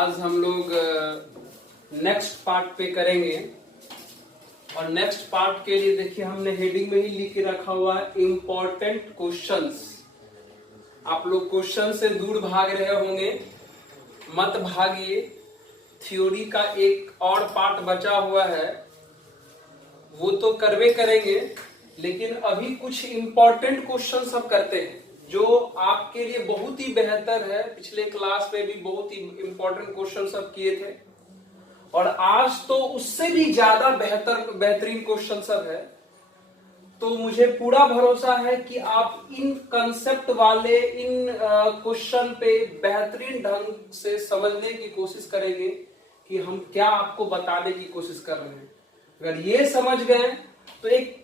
आज हम लोग नेक्स्ट पार्ट पे करेंगे और नेक्स्ट पार्ट के लिए देखिए हमने हेडिंग में ही लिख के रखा हुआ है इम्पोर्टेंट क्वेश्चंस। आप लोग क्वेश्चन से दूर भाग रहे होंगे, मत भागिए। थ्योरी का एक और पार्ट बचा हुआ है, वो तो करवे करेंगे, लेकिन अभी कुछ इम्पोर्टेंट क्वेश्चन सब करते हैं जो आपके लिए बहुत ही बेहतर है। पिछले क्लास में भी बहुत ही इम्पोर्टेंट क्वेश्चन सब किए थे और आज तो उससे भी ज्यादा बेहतरीन क्वेश्चन सब है। तो मुझे पूरा भरोसा है कि आप इन कंसेप्ट वाले इन क्वेश्चन पे बेहतरीन ढंग से समझने की कोशिश करेंगे कि हम क्या आपको बताने की कोशिश कर रहे हैं। अगर ये समझ गए तो एक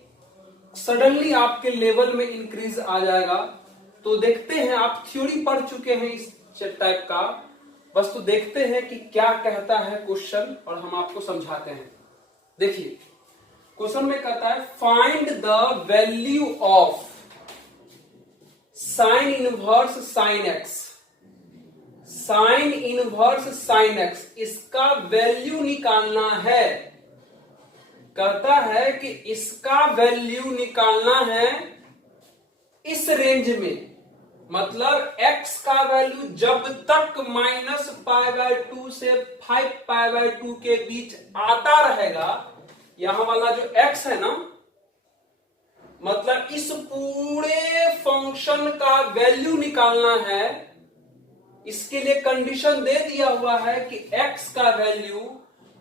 सडनली आपके लेवल में इंक्रीज आ जाएगा। तो देखते हैं, आप थ्योरी पढ़ चुके हैं इस टाइप का, बस तो देखते हैं कि क्या कहता है क्वेश्चन और हम आपको समझाते हैं। देखिए क्वेश्चन में कहता है find the value of sine inverse sine x. Sign inverse sine x, इसका वैल्यू निकालना है। कहता है कि इसका वैल्यू निकालना है इस रेंज में, मतलब x का वैल्यू जब तक -π/2 से 5π/2 के बीच आता रहेगा। यहां वाला जो x है ना, मतलब इस पूरे फंक्शन का वैल्यू निकालना है। इसके लिए कंडीशन दे दिया हुआ है कि x का वैल्यू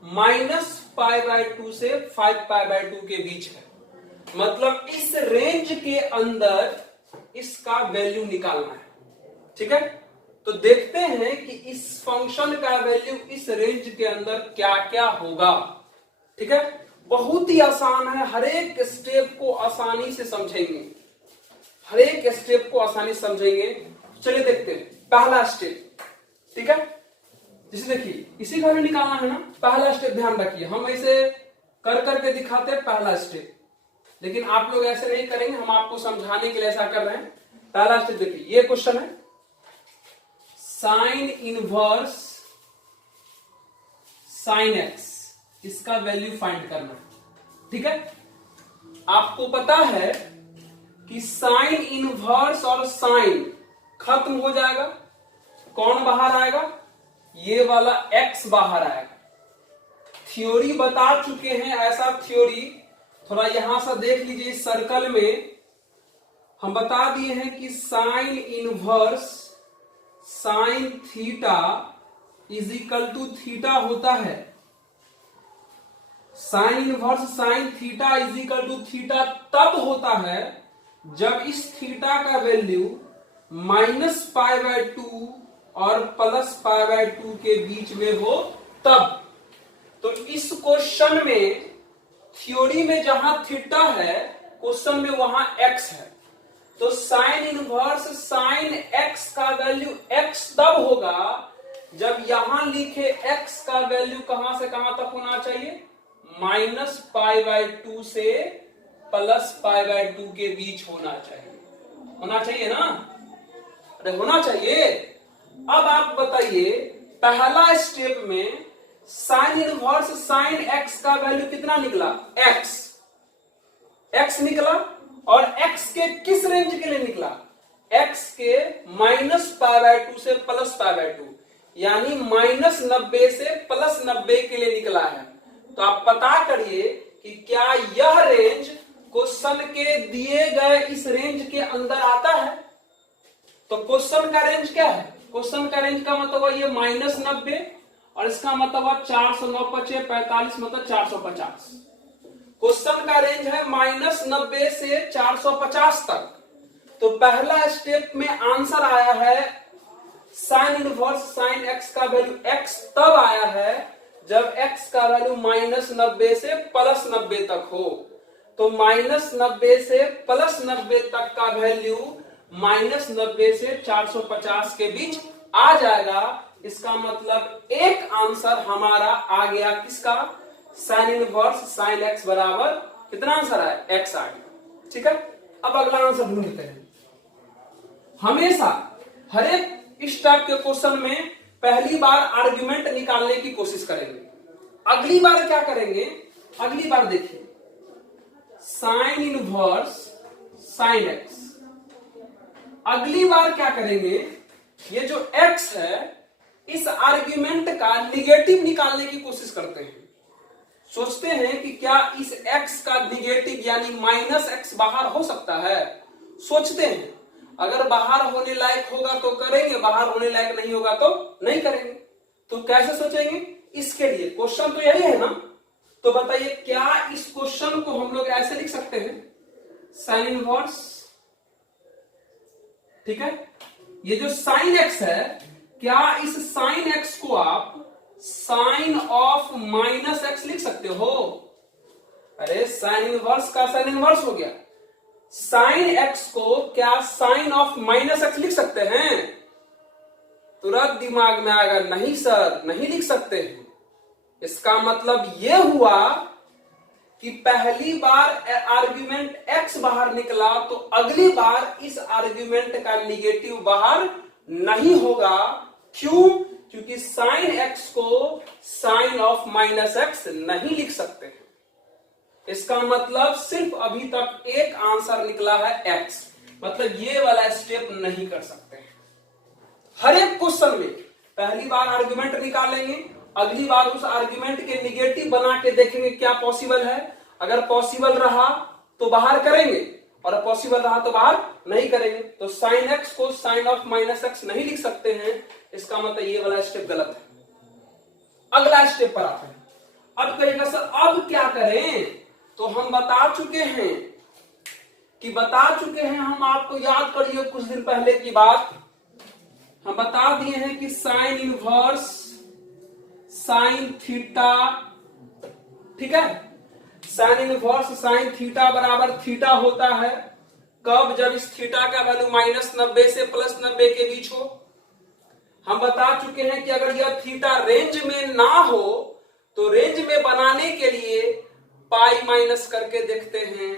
-π/2 से 5π/2 के बीच है, मतलब इस रेंज के अंदर इसका वैल्यू निकालना है। ठीक है, तो देखते हैं कि इस फंक्शन का वैल्यू इस रेंज के अंदर क्या क्या होगा। ठीक है, बहुत ही आसान है, हर एक स्टेप को आसानी से समझेंगे, हर एक स्टेप को आसानी से समझेंगे। चलिए देखते हैं पहला स्टेप। ठीक है, जैसे देखिए इसी का वैल्यू निकालना है ना। पहला स्टेप ध्यान रखिए, हम ऐसे कर करके दिखाते हैं पहला स्टेप, लेकिन आप लोग ऐसे नहीं करेंगे, हम आपको समझाने के लिए ऐसा कर रहे हैं। पहला स्टेप देखिए, ये क्वेश्चन है साइन इनवर्स साइन एक्स, इसका वैल्यू फाइंड करना है। ठीक है, आपको पता है कि साइन इनवर्स और साइन खत्म हो जाएगा, कौन बाहर आएगा? ये वाला x बाहर आएगा। थ्योरी बता चुके हैं ऐसा थ्योरी, थोड़ा यहां से देख लीजिए, इस सर्कल में हम बता दिए हैं कि sine inverse sine theta is equal to theta होता है। Sine inverse sine theta is equal to theta तब होता है जब इस थीटा का वैल्यू -π/2 और +π/2 के बीच में हो तब। तो इस क्वेश्चन में थ्योरी में जहां थीटा है, क्वेश्चन में वहां x है। तो साइन इनवर्स साइन x का वैल्यू x तब होगा जब यहां लिखे x का वैल्यू कहां से कहां तक होना चाहिए? -π/2 से +π/2 के बीच होना चाहिए। होना चाहिए ना? अरे होना चाहिए। अब आप बताइए, पहला स्टेप में साइन इनवर्स साइन एक्स का वैल्यू कितना निकला? x निकला, और x के किस रेंज के लिए निकला? x के -π/2 से +π/2, यानी -90 से +90 के लिए निकला है। तो आप पता करिए कि क्या यह रेंज क्वेश्चन के दिए गए इस रेंज के अंदर आता है। तो क्वेश्चन का रेंज क्या है? क्वेश्चन का रेंज का मतलब ये -90 और इसका मतलब 409 × 45 मतलब 450। क्वेश्चन का रेंज है -90 से 450 तक। तो पहला स्टेप में आंसर आया है साइन इनवर्स साइन एक्स का वैल्यू x तब आया है जब x का वैल्यू -90 से +90 तक हो। तो -90 से +90 तक का वैल्यू -90 से 450 के बीच आ जाएगा। इसका मतलब एक आंसर हमारा आ गया, किसका? साइन इनवर्स साइन एक्स बराबर कितना आंसर आया? x आ गया। ठीक है, अब अगला आंसर ढूंढते हैं। हमेशा हर एक इस टाइप के क्वेश्चन में पहली बार आर्ग्यूमेंट निकालने की कोशिश करेंगे। अगली बार क्या करेंगे, अगली बार देखिए साइन इनवर्स साइन एक्स। अगली बार क्या करेंगे, ये जो x है इस आर्ग्यूमेंट का निगेटिव निकालने की कोशिश करते हैं। सोचते हैं कि क्या इस x का निगेटिव यानी माइनस एक्स बाहर हो सकता है। सोचते हैं, अगर बाहर होने लायक होगा तो करेंगे, बाहर होने लायक नहीं होगा तो नहीं करेंगे। तो कैसे सोचेंगे, इसके लिए क्वेश्चन तो यही है ना। तो बताइए क्या इस क्वेश्चन को हम लोग ऐसे लिख सकते हैं, साइन इनवर्स, ठीक है। ये जो साइन एक्स है, क्या इस साइन एक्स को आप साइन ऑफ माइनस एक्स लिख सकते हो। अरे साइन इनवर्स का साइन इनवर्स हो गया, साइन एक्स को क्या साइन ऑफ माइनस एक्स लिख सकते हैं। तुरंत दिमाग में आएगा, नहीं सर नहीं लिख सकते हैं। इसका मतलब यह हुआ कि पहली बार आर्ग्यूमेंट x बाहर निकला तो अगली बार इस आर्ग्यूमेंट का निगेटिव बाहर नहीं होगा। क्यों, क्योंकि साइन x को साइन ऑफ माइनस एक्स नहीं लिख सकते हैं। इसका मतलब सिर्फ अभी तक एक आंसर निकला है x, मतलब ये वाला स्टेप नहीं कर सकते हैं। हर एक क्वेश्चन में पहली बार आर्ग्यूमेंट निकालेंगे, अगली बार उस आर्ग्यूमेंट के निगेटिव बना के देखेंगे क्या पॉसिबल है। अगर पॉसिबल रहा तो बाहर करेंगे और पॉसिबल रहा तो बाहर नहीं करेंगे। तो साइन एक्स को साइन ऑफ माइनस एक्स नहीं लिख सकते हैं, इसका मतलब ये वाला स्टेप गलत है। अगला स्टेप पर आते हैं। अब कहेगा सर अब क्या करें, तो हम बता चुके हैं हम आपको याद करिए कुछ दिन पहले की बात, हम बता दिए हैं कि साइन इनवर्स साइन थीटा, ठीक है। साइन इनवर्स साइन थीटा बराबर थीटा होता है कब, जब इस थीटा का वैल्यू -90 से +90 के बीच हो। हम बता चुके हैं कि अगर यह थीटा रेंज में ना हो तो रेंज में बनाने के लिए पाई माइनस करके देखते हैं,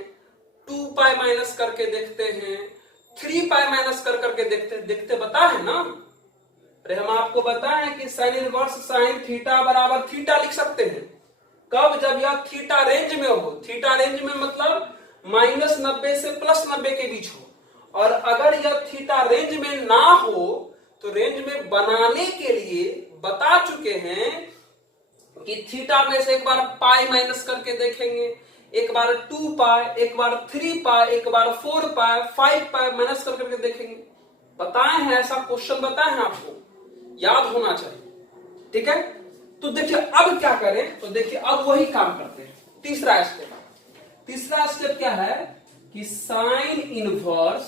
2 पाई माइनस करके देखते हैं, 3 पाई माइनस करके देखते बता है ना। अरे हम आपको बताएं कि साइन इनवर्स साइन थीटा बराबर थीटा लिख सकते हैं कब, जब यह थीटा रेंज में हो। थीटा रेंज में मतलब -90 से +90 के बीच हो। और अगर यह थीटा रेंज में ना हो तो रेंज में बनाने के लिए बता चुके हैं कि थीटा में से एक बार पाई माइनस करके देखेंगे, एक बार 2 पाई, एक बार 3 पाई, एक बार 4 पाई, 5 पाई माइनस करके देखेंगे। बताए हैं, ऐसा क्वेश्चन बताए हैं, आपको याद होना चाहिए, ठीक है। तो देखिए अब क्या करें, तो देखिए अब वही काम करते हैं। तीसरा स्टेप क्या है कि साइन इनवर्स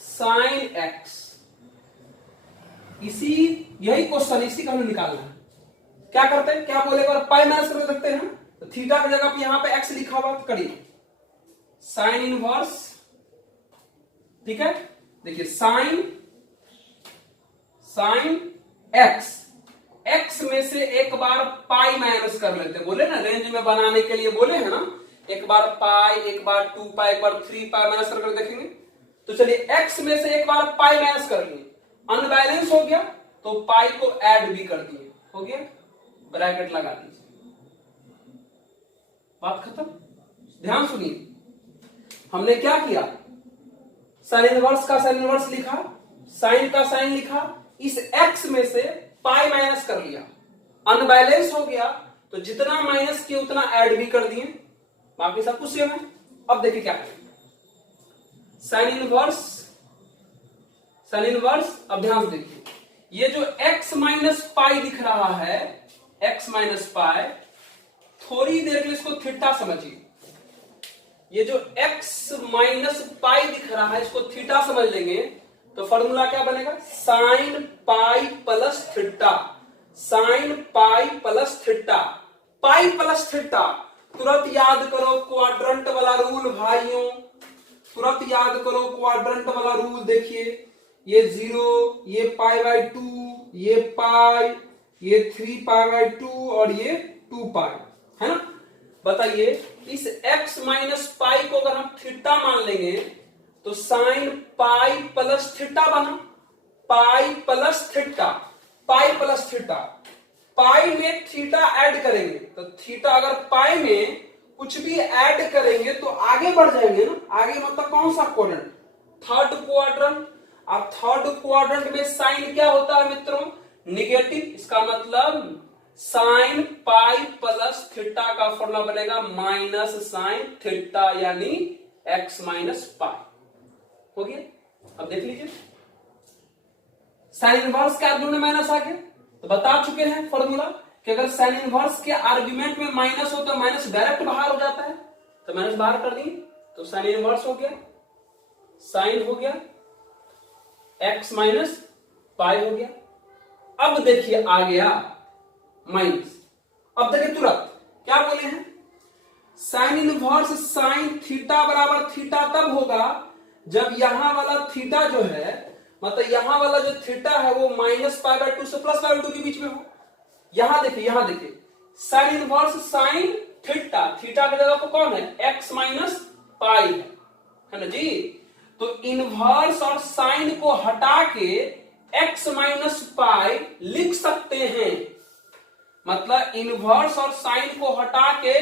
साइन एक्स, यही क्वेश्चन इसी का हमें निकालना है। क्या करते हैं, क्या बोले, पाई माइनस करके देखते हैं। तो थीटा की जगह पे यहां पे एक्स लिखा हुआ, करिए साइन इनवर्स, ठीक है। देखिए साइन एक्स में से एक बार पाई माइनस कर लेते हैं, बोले ना रेंज में बनाने के लिए बोले हैं ना। एक बार पाई, एक बार 2 पाई, एक बार 3 पाई माइनस कर देखेंगे। तो चलिए एक्स में से एक बार पाई माइनस कर लिए, अनबैलेंस हो गया तो पाई को ऐड भी कर दिए, हो गया, ब्रैकेट लगा दीजिए, बात खत्म। ध्यान सुनिए, हमने क्या किया, साइन इनवर्स का साइन इनवर्स लिखा, साइन का साइन लिखा, इस एक्स में से पाई माइनस कर लिया, अनबैलेंस हो गया तो जितना माइनस किया उतना ऐड भी कर दिए, बाकी सब कुछ सेम है। अब देखिए क्या करें, साइन इनवर्स, अब ध्यान देखिए, ये जो x माइनस पाई दिख रहा है, x माइनस पाई, थोड़ी देर के लिए इसको थीटा समझिए। ये जो x माइनस पाई दिख रहा है इसको थीटा समझ लेंगे तो फॉर्मूला क्या बनेगा, sine pi plus theta, sine pi plus theta, pi plus theta. तुरंत याद करो क्वाड्रेंट वाला रूल भाइयों, तुरंत याद करो क्वाड्रेंट वाला रूल। देखिए ये 0, ये π/2, ये पाई, ये 3 π/2 और ये 2 पाई, है ना। बताइए इस x माइनस पाई को अगर हम थीटा मान लेंगे तो साइन पाई प्लस थीटा बना, pi plus theta, pi plus theta, pi में थीटा ऐड करेंगे तो थीटा, अगर पाई में कुछ भी ऐड करेंगे तो आगे बढ़ जाएंगे ना, आगे मतलब कौन सा क्वाड्रेंट, थर्ड क्वाड्रेंट। अब थर्ड क्वाड्रेंट में साइन क्या होता है मित्रों, निगेटिव, इसका मतलब साइन पाई प्लस थीटा का फॉर्मूला बनेगा माइनस साइन थीटा, यानी एक्स माइनस पाई। हो गया, अब देख लीजिए साइन इनवर्स के आर्गुमेंट में माइनस आ गया, तो बता चुके हैं फॉर्मूला कि अगर साइन इनवर्स के आर्गुमेंट में माइनस हो तो माइनस डायरेक्ट बाहर हो जाता है, तो माइनस बाहर कर दिए तो साइन इनवर्स हो गया, साइन हो गया एक्स माइनस पाई हो गया। अब देखिए आ गया माइनस, अब देखिए तुरंत क्या बोले हैं, साइन इनवर्स साइन थीटा बराबर थीटा तब होगा जब यहां वाला थीटा जो है, मतलब यहां वाला जो थीटा है वो माइनस पाई बाय 2 से प्लस पाई बाय 2 के बीच में हो। यहां देखिए sign inverse sine theta, theta की जगह पर कौन है, एक्स माइनस पाई है ना जी। तो इनवर्स और साइन को हटा के एक्स माइनस पाई लिख सकते हैं, मतलब इनवर्स और साइन को हटा के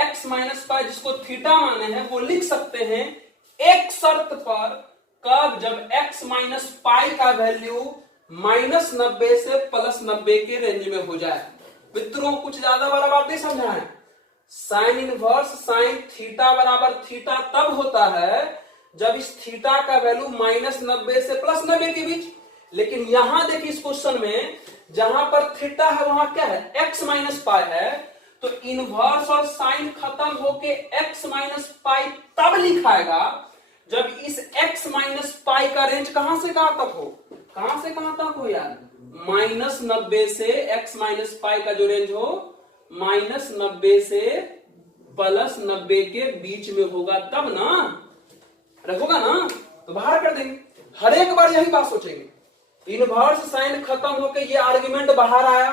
एक्स माइनस पाई जिसको थीटा माने हैं वो लिख सकते हैं, एक शर्त पर, कब, जब एक्स माइनस पाई का वैल्यू माइनस 90 से प्लस 90 के रेंज में हो जाए। मित्रों कुछ ज्यादा बड़ा बात नहीं समझा है, साइन इनवर्स साइन थीटा बराबर थीटा तब होता है जब इस थीटा का वैल्यू माइनस 90 से प्लस 90 के बीच, लेकिन यहां देखिए इस क्वेश्चन में जहां पर थीटा है वहां क्या है, एक्स माइनस पाई है, तो इनवर्स और साइन खत्म होके एक्स माइनस पाई तब लिखाएगा जब इस एक्स माइनस पाई का रेंज कहां से कहां तक हो, कहां से कहां तक हो यार, माइनस 90 से एक्स माइनस पाई का जो रेंज हो माइनस 90 से प्लस 90 के बीच में होगा, तब ना रखोगा ना, तो बाहर कर देंगे। हर एक बार यही बात सोचेंगे, इनवर्स साइन खत्म होके ये आर्गुमेंट बाहर आया,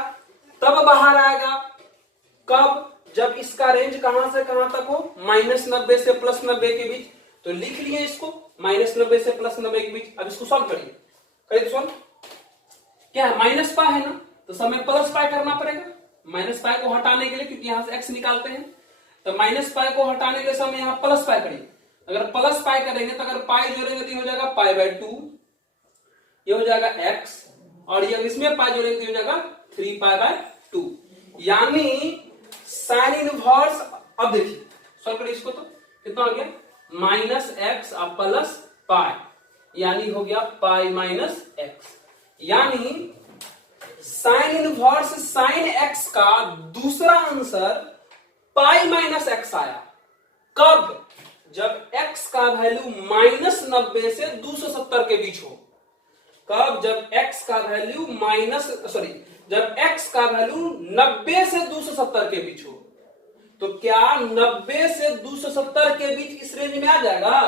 तब बाहर आएगा कब, जब इसका रेंज कहां से कहां तक हो, माइनस 90 से प्लस 90 के बीच। तो लिख लिए इसको माइनस 90 से प्लस 90 के बीच। अब इसको सॉल्व करिए, करिए सॉल्व, क्या है माइनस पाई है ना, तो सब में प्लस पाई करना पड़ेगा, माइनस पाई को हटाने के लिए, क्योंकि यहां से एक्स निकालते हैं, तो माइनस पाई को हटाने के समय यहां प्लस पाई करिए। अगर प्लस पाई करेंगे तो अगर पाई जोड़ेंगे तो ये हो जाएगा पाई बाय 2, ये हो जाएगा एक्स, और ये इसमें पाई जोड़ेंगे तो ये हो जाएगा 3 पाई बाय 2, यानी साइन इनवर्स, अब देखिए सॉल्व करिए इसको, तो कितना आ गया माइनस एक्स और प्लस पाई, यानी हो गया पाई माइनस एक्स, यानी साइन इनवर्स साइन एक्स का दूसरा आंसर पाई माइनस एक्स आया, कब, जब x का वैल्यू माइनस 90 से 270 के बीच हो, कब, जब x का वैल्यू जब x का वैल्यू 90 से 270 के बीच हो। तो क्या 90 से 270 के बीच इस रेंज में आ जाएगा,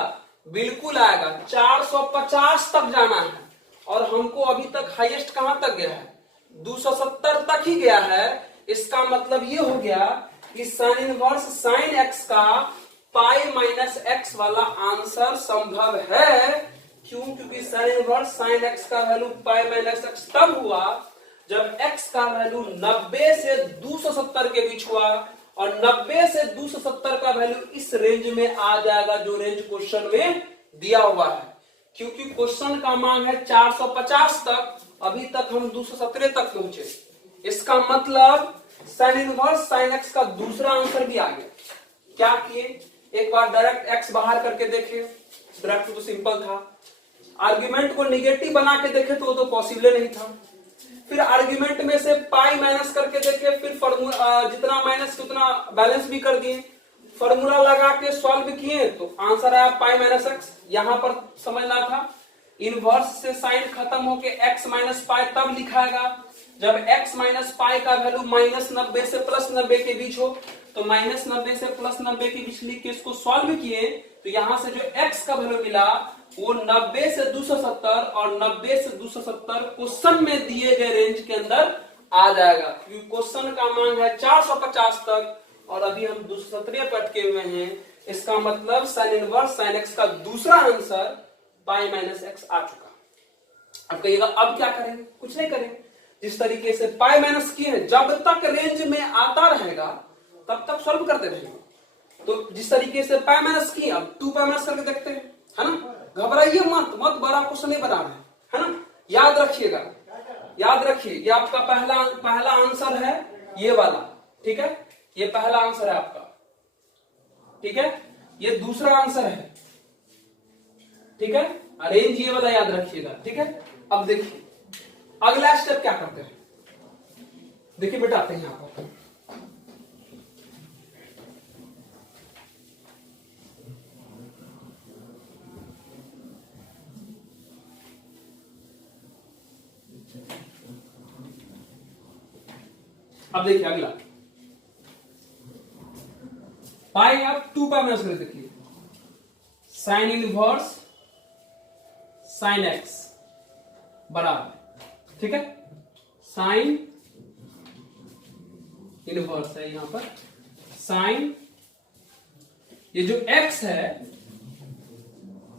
बिल्कुल आएगा, 450 तक जाना है, और हमको अभी तक हाईएस्ट कहां तक गया है, 270 तक ही गया है। इसका मतलब ये हो गया कि साइन इनवर्स साइन एक्स का पाई माइनस एक्स वाला आंसर संभव है, क्यों, क्योंकि साइन इनवर्स साइन एक्स का वैल्यू पाई माइनस एक्स तब हुआ जब एक्स का वैल्यू 90 से 270 के बीच हुआ, और 90 से 270 का वैल्यू इस रेंज में आ जाएगा जो रेंज क्वेश्चन में दिया हुआ है, क्योंकि क्वेश्चन का मांग है 450 तक, अभी तक हम 217 तक पहुंचे। इसका मतलब साइन इनवर्स साइन एक्स का दूसरा आंसर भी आ गया। क्या किए, एक बार डायरेक्ट एक्स बाहर करके देखे, डायरेक्ट तो सिंपल था, आर्ग्यूमेंट को निगेटिव बना के देखे तो वो तो पॉसिबल नहीं था, फिर आर्ग्यूमेंट में से पाई माइनस करके देखे, फिर फॉर्मूला जितना माइनस उतना बैलेंस भी कर दिए, फॉर्मूला लगा के सॉल्व किए तो आंसर आया पाई माइनस एक्स। यहां पर समझना था इनवर्स से साइन खत्म होके एक्स माइनस पाई तब लिखाएगा जब एक्स माइनस पाई का वैल्यू माइनस 90 से प्लस 90 के बीच हो, तो माइनस 90 से प्लस 90 के बीच लिख के इसको सॉल्व किए तो यहां से जो एक्स का वैल्यू मिला वो 90 से 270 और 90 से 270 क्वेश्चन में दिए गए रेंज के अंदर आ जाएगा, क्योंकि क्वेश्चन का मांग है 450 तक और अभी हम 217 पे अटके हुए हैं। इसका मतलब साइन इनवर्स साइन एक्स का दूसरा आंसर पाई माइनस एक्स आ चुका। अब कहिएगा अब क्या करेंगे, कुछ नहीं करेंगे, जिस तरीके से पाई माइनस की है, जब तक रेंज में आता रहेगा तब तक सॉल्व करते रहेंगे। तो जिस तरीके से पाई माइनस की, अब 2 पाई माइनस करके देखते हैं, है ना। घबराइए मत, बड़ा क्वेश्चन नहीं बना रहे, है ना। याद रखिएगा, याद रखिए, ये आपका पहला आंसर है, ये वाला, ठीक है। ये पहला आंसर है आपका, ठीक है। ये दूसरा आंसर है, ठीक है। अरेंज ये वाला याद रखिएगा, ठीक है। अब देखिए अगला स्टेप क्या करते हैं, देखिए बेटा आते हैं यहां पर। अब देखिए अगला पाई, आप 2 पाई माइनस कर देखिए, साइन इनवर्स साइन एक्स बराबर, ठीक है। साइन इनवर्स है यहां पर, साइन, ये जो एक्स है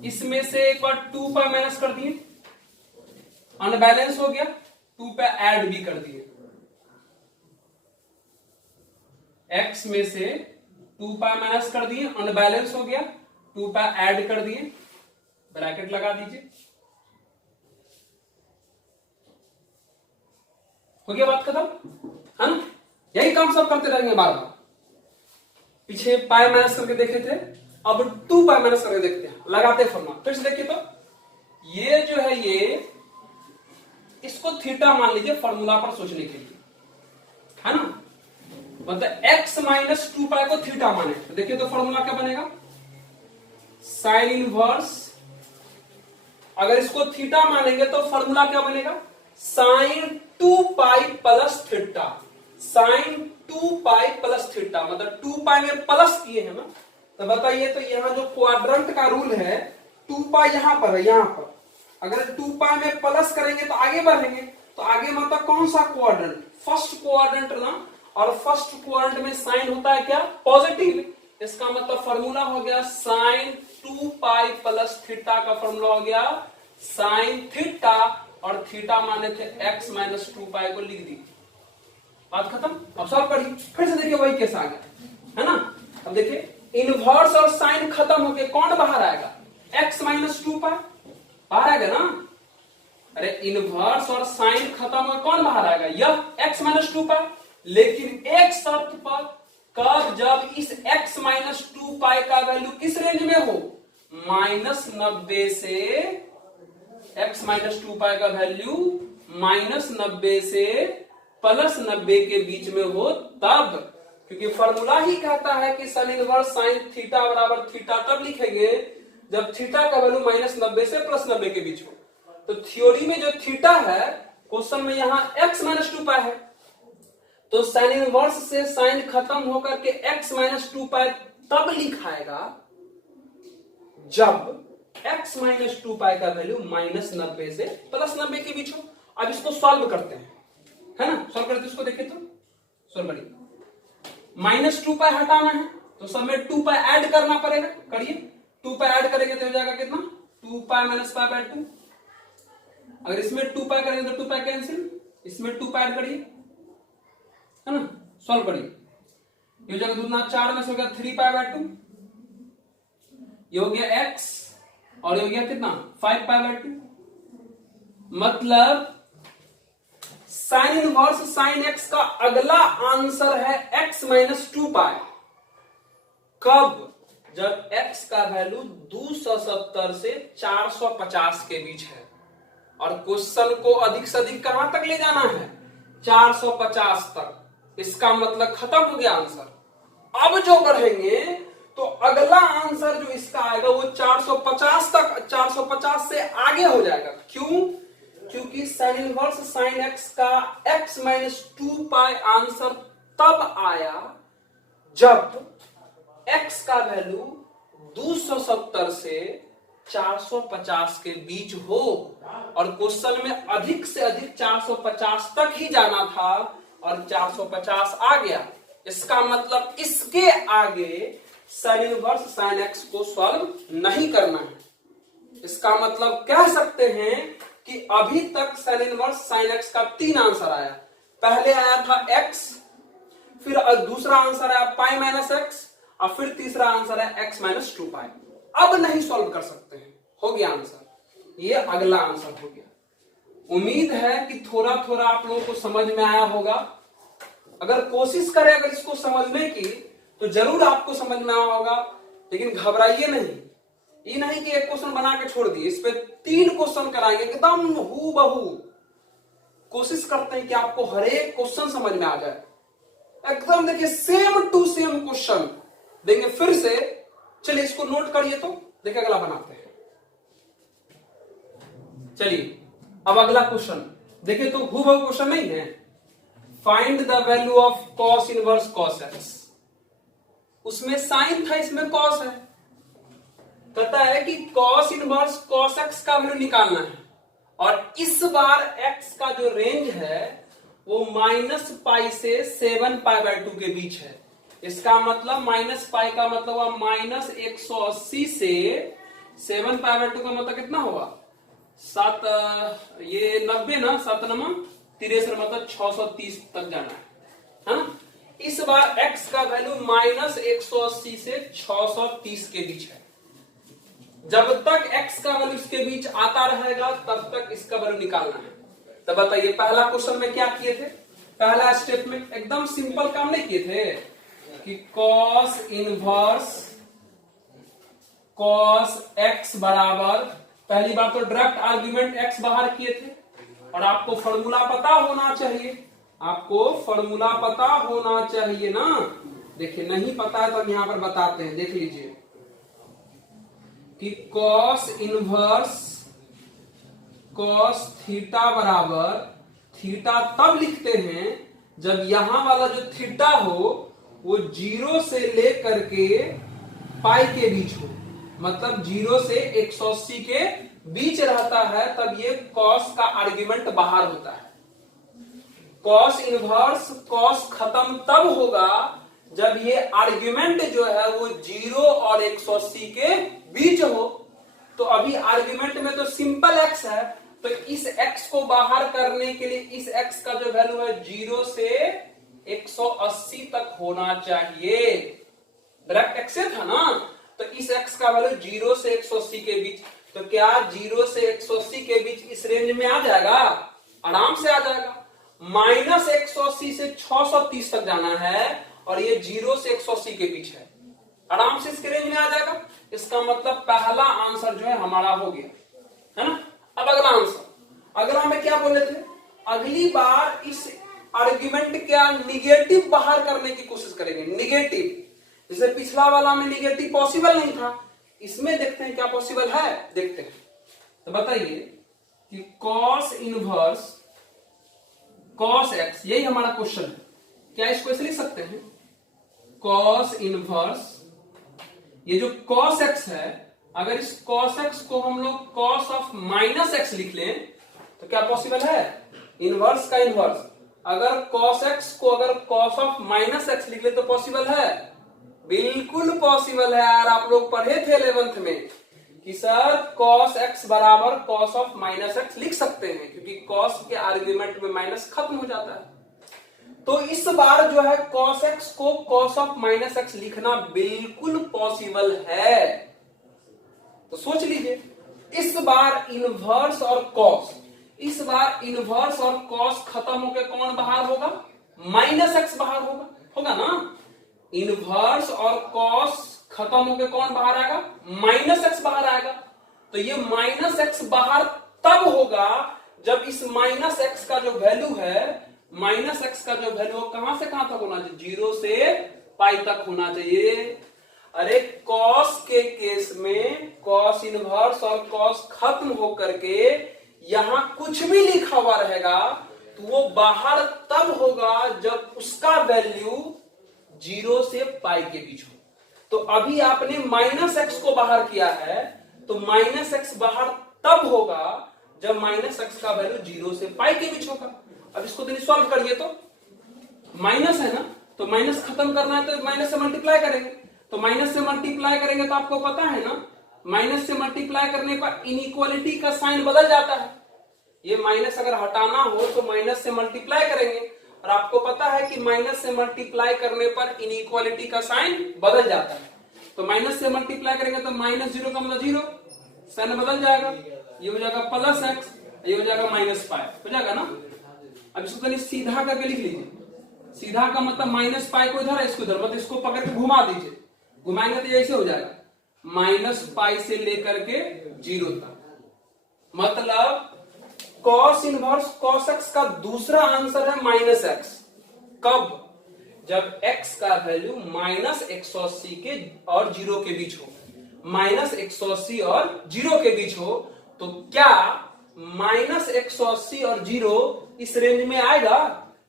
इसमें से एक बार 2 पाई माइनस कर दिए, अनबैलेंस हो गया, 2 पे ऐड भी कर दिए, एक्स में से 2 पाई माइनस कर दिए, अनबैलेंस हो गया, 2 पाई ऐड कर दिए, ब्रैकेट लगा दीजिए, हो गया बात खत्म, है ना। यही काम सब करते रहेंगे बार बार। पीछे पाई माइनस करके देखे थे, अब 2 पाई माइनस करके देखते हैं, लगाते फॉर्मूला फिर से देखिए। तो ये जो है, ये इसको थीटा मान लीजिए फॉर्मूला पर सोचने के लिए, है ना। मतलब x माइनस 2 पाई को थीटा माने, तो देखिए तो फॉर्मूला क्या बनेगा, साइन इनवर्स, अगर इसको थीटा मानेंगे तो फॉर्मूला क्या बनेगा, sine 2 pi plus theta, sine 2 pi plus theta, मतलब 2 पाई में प्लस किए हैं ना। तो बताइए, तो यहां जो क्वाड्रेंट का रूल है, 2 पाई यहां पर है, यहां पर अगर 2 पाई में प्लस करेंगे तो आगे बढ़ेंगे, तो आगे मतलब कौन सा क्वाड्रेंट, फर्स्ट क्वाड्रेंट ना, और फर्स्ट क्वाड्रेंट में साइन होता है क्या, पॉजिटिव। इसका मतलब फॉर्मूला हो गया साइन 2 पाई प्लस थीटा का फॉर्मूला हो गया साइन थीटा, और थीटा माने थे x माइनस 2 पाई को लिख दी, बात खत्म। अब सॉल्व करिए, फिर से देखिए वही कैसा आ गया, है ना। अब देखिए इनवर्स और साइन खत्म होके कौन बाहर आएगा, x माइनस 2 पाई बाहर आएगा ना। अरे इनवर्स और साइन खत्म होकर कौन बाहर आएगा, यह x माइनस 2 पाई, लेकिन एक शर्त पर, कब, जब इस x माइनस 2 पाई का वैल्यू किस रेंज में हो, -90 से, x माइनस 2 पाई का वैल्यू -90 से +90 के बीच में हो, तब, क्योंकि फॉर्मूला ही कहता है कि साइन इनवर्स साइन थीटा बराबर थीटा तब लिखेंगे जब थीटा का वैल्यू -90 से +90 के बीच हो। तो थ्योरी में जो थीटा है, क्वेश्चन में यहां x माइनस 2 पाई है, तो साइन इनवर्स से साइन खत्म होकर के x माइनस 2 पाई तब लिखाएगा जब x माइनस 2 पाई का वैल्यू -90 से +90 के बीच हो। अब इसको सॉल्व करते हैं, है ना, सॉल्व करते इसको देखिए तो सॉल्व करिए, -2 पाई हटाना है तो सब में 2 पाई ऐड करना पड़ेगा, करिए, 2 पाई ऐड करेंगे तो हो जाएगा कितना, 2 पाई माइनस पाई बाय 2, अगर इसमें 2 पाई करेंगे तो 2 पाई कैंसिल, इसमें 2 पाई ऐड करिए, है ना, सॉल्व करिए, ये हो जाएगा 2 दूना 4 में से हो गया 3 पाई बाय 2, ये हो गया x, और ये हो गया कितना 5 पाई बाय 2, मतलब साइन इनवर्स साइन x का अगला आंसर है x माइनस 2 पाई, कब, जब x का वैल्यू 270 से 450 के बीच है, और क्वेश्चन को अधिक से अधिक कहां तक ले जाना है, 450 तक, इसका मतलब खत्म हो गया आंसर। अब जो बढ़ेंगे तो अगला आंसर जो इसका आएगा वो 450 तक, 450 से आगे हो जाएगा, क्यों, क्योंकि साइन इनवर्स साइन x का x माइनस 2 पाई आंसर तब आया जब x का वैल्यू 270 से 450 के बीच हो, और क्वेश्चन में अधिक से अधिक 450 तक ही जाना था और 450 आ गया, इसका मतलब इसके आगे साइन इनवर्स साइन x को सॉल्व नहीं करना है। इसका मतलब कह सकते हैं कि अभी तक साइन इनवर्स साइन एक्स का 3 आंसर आया। पहले आया था एक्स, फिर दूसरा आंसर आया पाई माइनस एक्स, और फिर तीसरा आंसर है एक्स माइनस 2 पाई। अब नहीं सॉल्व कर सकते हैं, हो गया आंसर, ये अगला आंसर हो गया। उम्मीद है कि थोड़ा थोड़ा आप लोगों को समझ में आया होगा। अगर कोशिश करें अगर इसको समझने की तो जरूर आपको समझ में आया होगा, लेकिन घबराइए नहीं। ये नहीं कि एक क्वेश्चन बना के छोड़ दिए, इस पे 3 क्वेश्चन कराएंगे एकदम हूबहू। कोशिश करते हैं कि आपको हर एक क्वेश्चन समझ में आ जाए एकदम। देखिए सेम टू सेम क्वेश्चन देंगे फिर से। चलिए इसको नोट करिए, तो देखिए अगला बनाते हैं। चलिए अब अगला क्वेश्चन देखिए, तो हूबहू क्वेश्चन नहीं है। Find the value of cos inverse cos x. उसमें साइन था, इसमें कॉस है। कहता है कि कॉस इनवर्स कॉस एक्स का वैल्यू निकालना है, और इस बार एक्स का जो रेंज है वो -पाई से 7π/2 के बीच है। इसका मतलब -पाई का मतलब हुआ -180 से 7π/2 का मतलब कितना हुआ? 7 ये 90 ना, 7 नमा 63 मतलब 630 तक जाना है ना। इस बार x का वैल्यू -180 से 630 के बीच है। जब तक x का वैल्यू इसके बीच आता रहेगा तब तक इसका वैल्यू निकालना है। तो बताइए पहला क्वेश्चन में क्या किए थे? पहला स्टेप में एकदम सिंपल काम नहीं किए थे कि cos इनवर्स cos x बराबर, पहली बार तो डायरेक्ट आर्ग्यूमेंट x बाहर किए थे, और आपको फॉर्मूला पता होना चाहिए। आपको फॉर्मूला पता होना चाहिए ना। देखिए नहीं पता है तो हम यहां पर बताते हैं, देख लीजिए कि cos इनवर्स cos थीटा बराबर, थीटा तब लिखते हैं जब यहां वाला जो थीटा हो वो 0 से लेकर के पाई के बीच हो, मतलब 0 से 180 के बीच रहता है, तब ये cos का आर्ग्यूमेंट बाहर होता है। cos इनवर्स cos खत्म तब होगा जब ये आर्ग्यूमेंट जो है वो 0 और 180 के बीच हो। तो अभी आर्ग्यूमेंट में तो सिंपल x है, तो इस x को बाहर करने के लिए इस x का जो वैल्यू है 0 से 180 तक होना चाहिए। डायरेक्ट x से था ना, तो इस x का वैल्यू 0 से 180 के बीच। तो क्या 0 से 180 के बीच इस रेंज में आ जाएगा? आराम से आ जाएगा। -180 से 630 तक जाना है, और ये 0 से 180 के बीच है, आराम से इसके रेंज में आ जाएगा। इसका मतलब पहला आंसर जो है हमारा हो गया, है ना। अब अगला आंसर, अगला में क्या बोले थे? अगली बार इस आर्ग्यूमेंट का निगेटिव बाहर करने की कोशिश करेंगे। निगेटिव, जैसे पिछला वाला में निगेटिव पॉसिबल नहीं था, इसमें देखते हैं क्या पॉसिबल है, देखते हैं। तो बताइए कि cos इनवर्स cos x, यही हमारा क्वेश्चन है। क्या इसको ऐसे लिख सकते हैं? cos इनवर्स, ये जो cos x है, अगर इस cos x को हम लोग cos ऑफ -x लिख लें तो क्या पॉसिबल है? इनवर्स का इनवर्स, अगर cos x को अगर cos ऑफ -x लिख ले तो पॉसिबल है? बिल्कुल पॉसिबल है यार। आप लोग पढ़े थे 11th में कि सर cos x बराबर cos ऑफ -x लिख सकते हैं, क्योंकि cos के आर्ग्यूमेंट में माइनस खत्म हो जाता है। तो इस बार जो है cos x को cos ऑफ -x लिखना बिल्कुल पॉसिबल है। तो सोच लीजिए, इस बार इनवर्स और cos, इस बार इनवर्स और cos खत्म होकर कौन बाहर होगा? -x बाहर होगा, होगा ना। इनवर्स और cos खत्म होकर कौन बाहर आएगा? -x बाहर आएगा। तो ये -x बाहर तब होगा जब इस -x का जो वैल्यू है, -x का जो वैल्यू कहां से कहां तक होना चाहिए? 0 से पाई तक होना चाहिए। अरे cos के केस में cos इनवर्स और cos खत्म होकर के यहां कुछ भी लिखा हुआ रहेगा तो वो बाहर तब होगा जब उसका वैल्यू 0 से पाई के बीच हो। तो अभी आपने -x को बाहर किया है, तो -x बाहर तब होगा जब -x का वैल्यू 0 से पाई के बीच होगा। अब इसको सॉल्व करिए, तो माइनस है ना, तो माइनस खत्म करना है तो माइनस से मल्टीप्लाई करेंगे। तो माइनस से मल्टीप्लाई करेंगे तो आपको पता है ना, माइनस से मल्टीप्लाई करने पर इनइक्वालिटी का साइन बदल जाता है। ये माइनस अगर हटाना हो तो माइनस से मल्टीप्लाई करेंगे, और आपको पता है कि माइनस से मल्टीप्लाई करने पर इनइक्वालिटी का साइन बदल जाता है। तो माइनस से मल्टीप्लाई करेंगे तो माइनस जीरो का मतलब जीरो, साइन बदल जाएगा, ये हो जाएगा प्लस एक्स, ये हो जाएगा माइनस पाई, हो जाएगा ना। अब इसको कहीं सीधा करके लिख लीजिए, सीधा का मतलब माइनस पाई को इधर है, इसको इधर, मतलब इसको पकड़ के घुमा दीजिए, घुमाएंगे तो ऐसे हो जाएगा माइनस पाई से लेकर के जीरो तक। मतलब कॉस इनवर्स कॉस एक्स का दूसरा आंसर है माइनस एक्स। कब? जब x का वैल्यू माइनस 180 के और जीरो के बीच हो, माइनस 180 और जीरो के बीच हो। तो क्या माइनस 180 और जीरो इस रेंज में आएगा?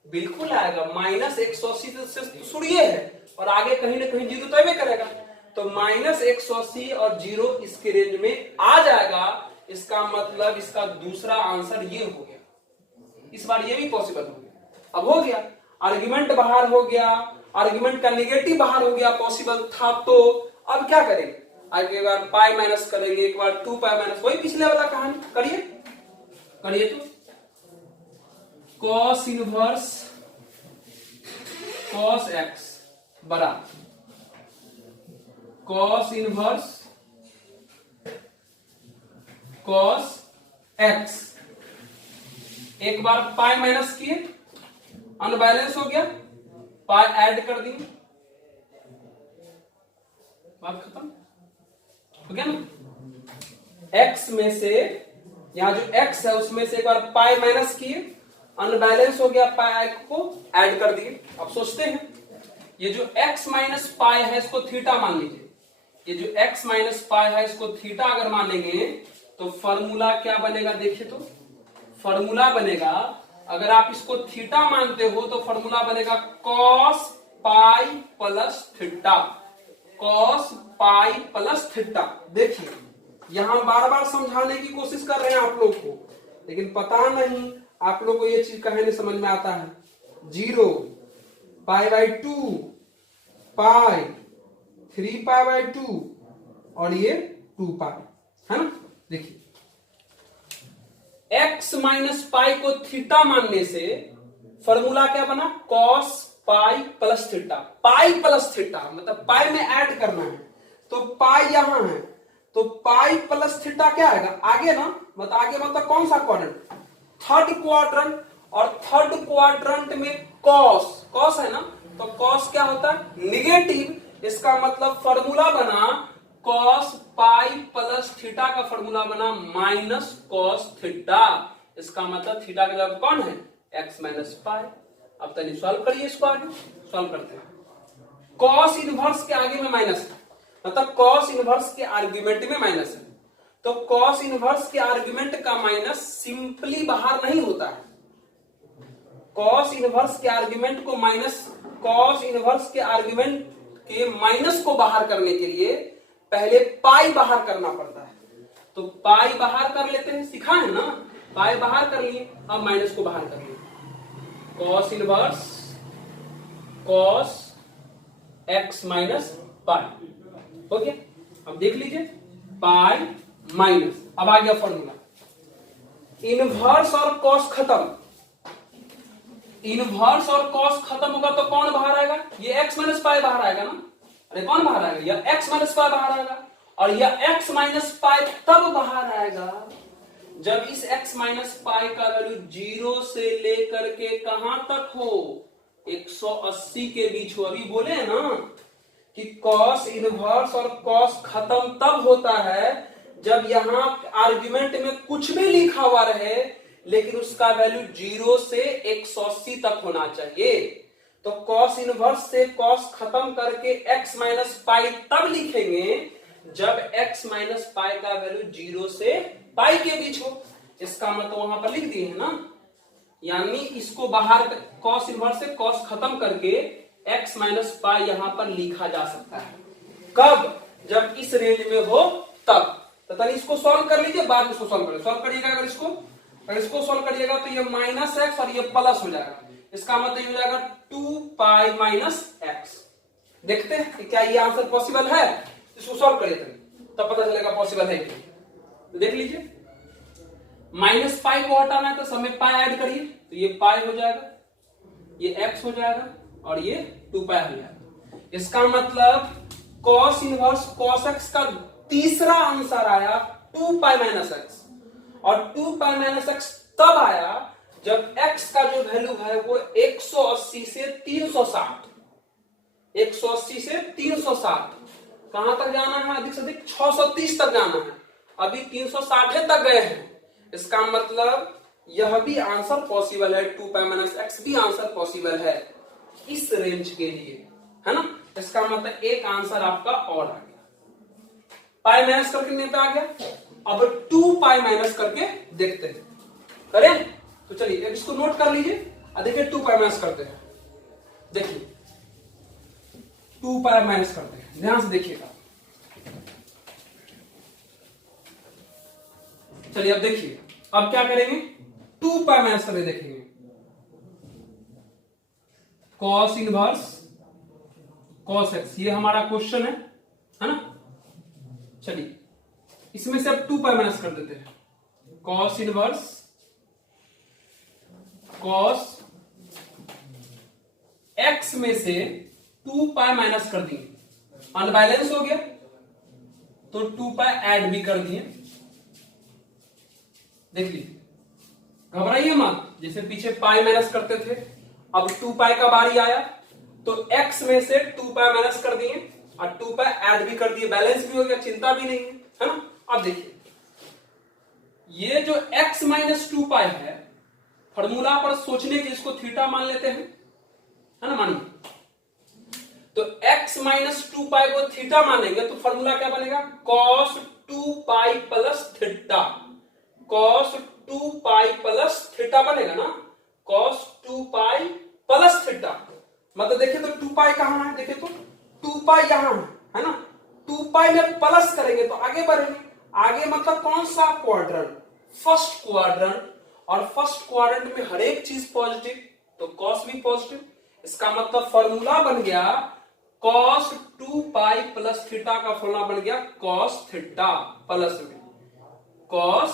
बिल्कुल आएगा। माइनस 180 से शुरू है और आगे कहीं ना कहीं जीरो तो आएगा करेगा, तो माइनस 180 और जीरो इसके रेंज में आ जाएगा। इसका मतलब इसका दूसरा आंसर ये हो गया। इस बार ये भी पॉसिबल हो गया। अब हो गया, आर्गुमेंट बाहर हो गया, आर्गुमेंट का नेगेटिव बाहर हो गया, पॉसिबल था। तो अब क्या करेंगे? आगे बार पाई माइनस करेंगे, एक बार 2 पाई माइनस, वही पिछले वाला कहानी। करिए करिए तो कॉस इनवर्स कॉस एक्स बराबर कॉस इनवर्स कॉस एक्स, एक बार पाई माइनस किए, अनबैलेंस हो गया, पाई ऐड कर दिए, बात खत्म हो गया ना। एक्स में से यहां जो एक्स है उसमें से एक बार पाई माइनस किए, अनबैलेंस हो गया, पाई को ऐड कर दिए। अब सोचते हैं ये जो x माइनस पाई है इसको थीटा मान लीजिए, ये जो x माइनस पाई है इसको थीटा अगर मानेंगे तो फॉर्मूला क्या बनेगा? देखिए तो फॉर्मूला बनेगा, अगर आप इसको थीटा मानते हो तो फॉर्मूला बनेगा cos pi plus theta, cos pi plus theta. देखिए यहां बार बार समझाने की कोशिश कर रहे हैं आप लोग को, लेकिन पता नहीं आप लोग को ये चीज कहे नहीं समझ में आता है। 0 pi by 2 pi 3 pi by 2 और ये 2 पाई है ना। देखिए x माइनस पाई को थीटा मानने से फॉर्मूला क्या बना? Cos pi plus theta, pi plus theta मतलब पाई में ऐड करना है, तो पाई यहां है तो पाई प्लस थीटा क्या आएगा? आगे ना, मतलब आगे मतलब कौन सा क्वाड्रेंट? Third quadrant. और थर्ड क्वाड्रेंट में कॉस, कॉस है ना, तो कॉस क्या होता है? निगेटिव। इसका मतलब फॉर्मूला बना कॉस पाई प्लस थीटा का फॉर्मूला बना माइनस कॉस थीटा। इसका मतलब थीटा का जगह कौन है? X minus pi. अब तनी सॉल्व करिए इसको, आगे सॉल्व करते हैं। कॉस इनवर्स के आगे में माइनस है, मतलब कॉस इनवर्स के आर्ग्यूमेंट में माइनस है, तो कॉस इनवर्स के आर्ग्यूमेंट का माइनस सिंपली बाहर नहीं होता है। कॉस इनवर्स के आर्ग्यूमेंट को माइनस, कॉस इनवर्स के आर्ग्यूमेंट के माइनस को बाहर करने के लिए पहले पाई बाहर करना पड़ता है। तो पाई बाहर कर लेते हैं, सिखा है ना, पाई बाहर कर लिए, अब माइनस को बाहर कर लिए। Cos inverse cos x minus pi हो गया। अब देख लीजिए पाई माइनस, अब आ गया फॉर्मूला। इनवर्स और कॉस खत्म, इनवर्स और कॉस खत्म होगा तो कौन बाहर आएगा? ये x माइनस पाई बाहर आएगा ना। अरे कौन बाहर आएगा? यह x माइनस पाई बाहर आएगा। और यह x माइनस पाई तब बाहर आएगा जब इस x माइनस पाई का वैल्यू 0 से लेकर के कहां तक हो? 180 के बीच हो। अभी बोले हैं ना कि कॉस इनवर्स और कॉस खत्म तब होता है जब यहां आर्ग्यूमेंट में कुछ भी लिखा हुआ रहे लेकिन उसका वैल्यू 0 से 180 तक होना चाहिए। तो कॉस इनवर्स से कॉस खत्म करके x माइनस पाई तब लिखेंगे जब x माइनस पाई का वैल्यू 0 से पाई के बीच हो। इसका मतलब वहां पर लिख दिए है ना, यानी इसको बाहर कॉस इनवर्स से कॉस खत्म करके x माइनस पाई यहां पर लिखा जा सकता है। कब? जब इस रेंज में हो तब। तो इसको सॉल्व कर लीजिए, बाद में इसको सॉल्व करिए। सॉल्व करिएगा अगर इसको सॉल्व करिएगा तो ये माइनस एक्स और ये प्लस हो जाएगा। इसका मतलब ये हो जाएगा 2 पाई माइनस एक्स। देखते हैं कि क्या ये आंसर पॉसिबल है। इसको सॉल्व करिए तब पता चलेगा पॉसिबल है कि। तो देख लीजिए माइनस पाई को हटाना है तो सब में पाई ऐड करिए, तो ये पाई हो जाएगा, ये एक्स हो जाएगा और ये 2 पाई हो जाएगा। इसका मतलब कॉस इनवर्स कॉस एक्स का तीसरा आंसर आया 2 पाई माइनस एक्स, और 2 पाई माइनस एक्स तब आया जब x का जो वैल्यू है वो 180 से 360, 180 से 360 कहां तक जाना है, अधिक से अधिक 630 तक जाना है, अभी 360 तक गए हैं। इसका मतलब यह भी आंसर पॉसिबल है, 2 पाई माइनस एक्स भी आंसर पॉसिबल है इस रेंज के लिए, है ना। इसका मतलब एक आंसर आपका और आ गया, पाई माइनस करके कितने पे आ गया। अब 2 पाई माइनस करके देखते हैं, करें तो चलिए इसको नोट कर लीजिए, देखिए 2 पाई माइनस करते हैं, देखिए 2 पाई माइनस करते हैं, ध्यान से देखिएगा। चलिए अब देखिए, अब क्या करेंगे, 2 पाई माइनस करके देखेंगे। कॉस इनवर्स कॉस एक्स, ये हमारा क्वेश्चन है ना। चलिए इसमें से अब 2 पाई माइनस कर देते हैं। कॉस इनवर्स कॉस एक्स में से 2 पाई माइनस कर दिए, अनबैलेंस हो गया तो 2 पाई ऐड भी कर दिए। देखिए घबराइए मत, जैसे पीछे पाई माइनस करते थे, अब 2 पाई का बारी आया तो x में से 2 पाई माइनस कर दिए और 2 पाई ऐड भी कर दिए, बैलेंस भी हो गया, चिंता भी नहीं है ना। अब देखिए ये जो x माइनस 2 पाई है, फॉर्मूला पर सोचने के इसको थीटा मान लेते हैं, है ना, मानिए तो x माइनस 2 पाई को थीटा मानेंगे तो फॉर्मूला क्या बनेगा, cos 2 pi plus theta, cos 2 pi plus theta बनेगा ना, cos 2 पाई प्लस थीटा। मतलब देखिए तो 2 पाई कहां है, देखिए तो 2 पाई यहां है ना, 2 पाई में प्लस करेंगे तो आगे बढ़ेंगे, आगे मतलब कौन सा क्वाड्रेंट, फर्स्ट क्वाड्रेंट, और फर्स्ट क्वाड्रेंट में हर एक चीज पॉजिटिव तो कॉस भी पॉजिटिव। इसका मतलब फॉर्मूला बन गया cos 2 पाई प्लस थीटा का फॉर्मूला बन गया cos थीटा प्लस में cos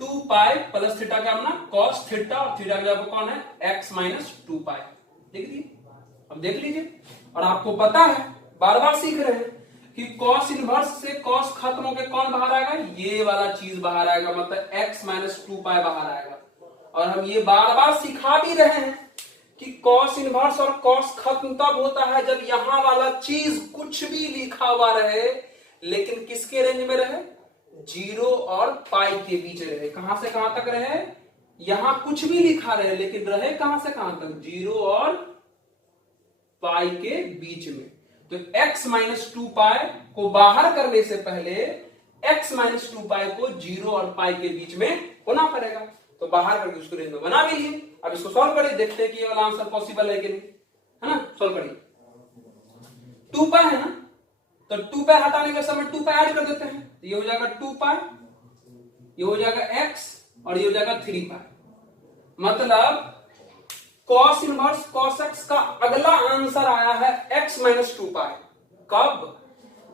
2 पाई प्लस थीटा का अपना cos थीटा, और थीटा का जगह कौन है, x माइनस 2 पाई। देख लीजिए, अब देख लीजिए, और आपको पता है बार बार सीख रहे हैं कि cos इनवर्स से cos खत्म होकर कौन बाहर आएगा, ये वाला चीज बाहर आएगा, मतलब x माइनस 2 पाई बाहर आएगा। और हम ये बार बार सिखा भी रहे हैं कि cos इनवर्स और cos खत्म तब होता है जब यहां वाला चीज कुछ भी लिखा हुआ रहे लेकिन किसके रेंज में रहे, 0 और पाई के बीच रहे। कहां से कहां तक रहे, यहां कुछ भी लिखा रहे लेकिन रहे कहां से कहां तक, 0 और पाई के बीच में। तो x माइनस 2 पाई को बाहर करने से पहले x माइनस 2 पाई को 0 और पाई के बीच में होना पड़ेगा, तो बाहर करके उसको रेंज में बना भी लिए। अब इसको सॉल्व करिए, देखते हैं कि ये वाला आंसर पॉसिबल है कि नहीं, है ना। सॉल्व करिए, 2 पाई है ना, तो 2 पाई हटाने के समय 2 पाई ऐड कर देते हैं, तो ये हो जाएगा 2 पाई, ये हो जाएगा x और ये हो जाएगा 3 पाई। मतलब cos इनवर्स cos x का अगला आंसर आया है x माइनस 2 पाई। कब,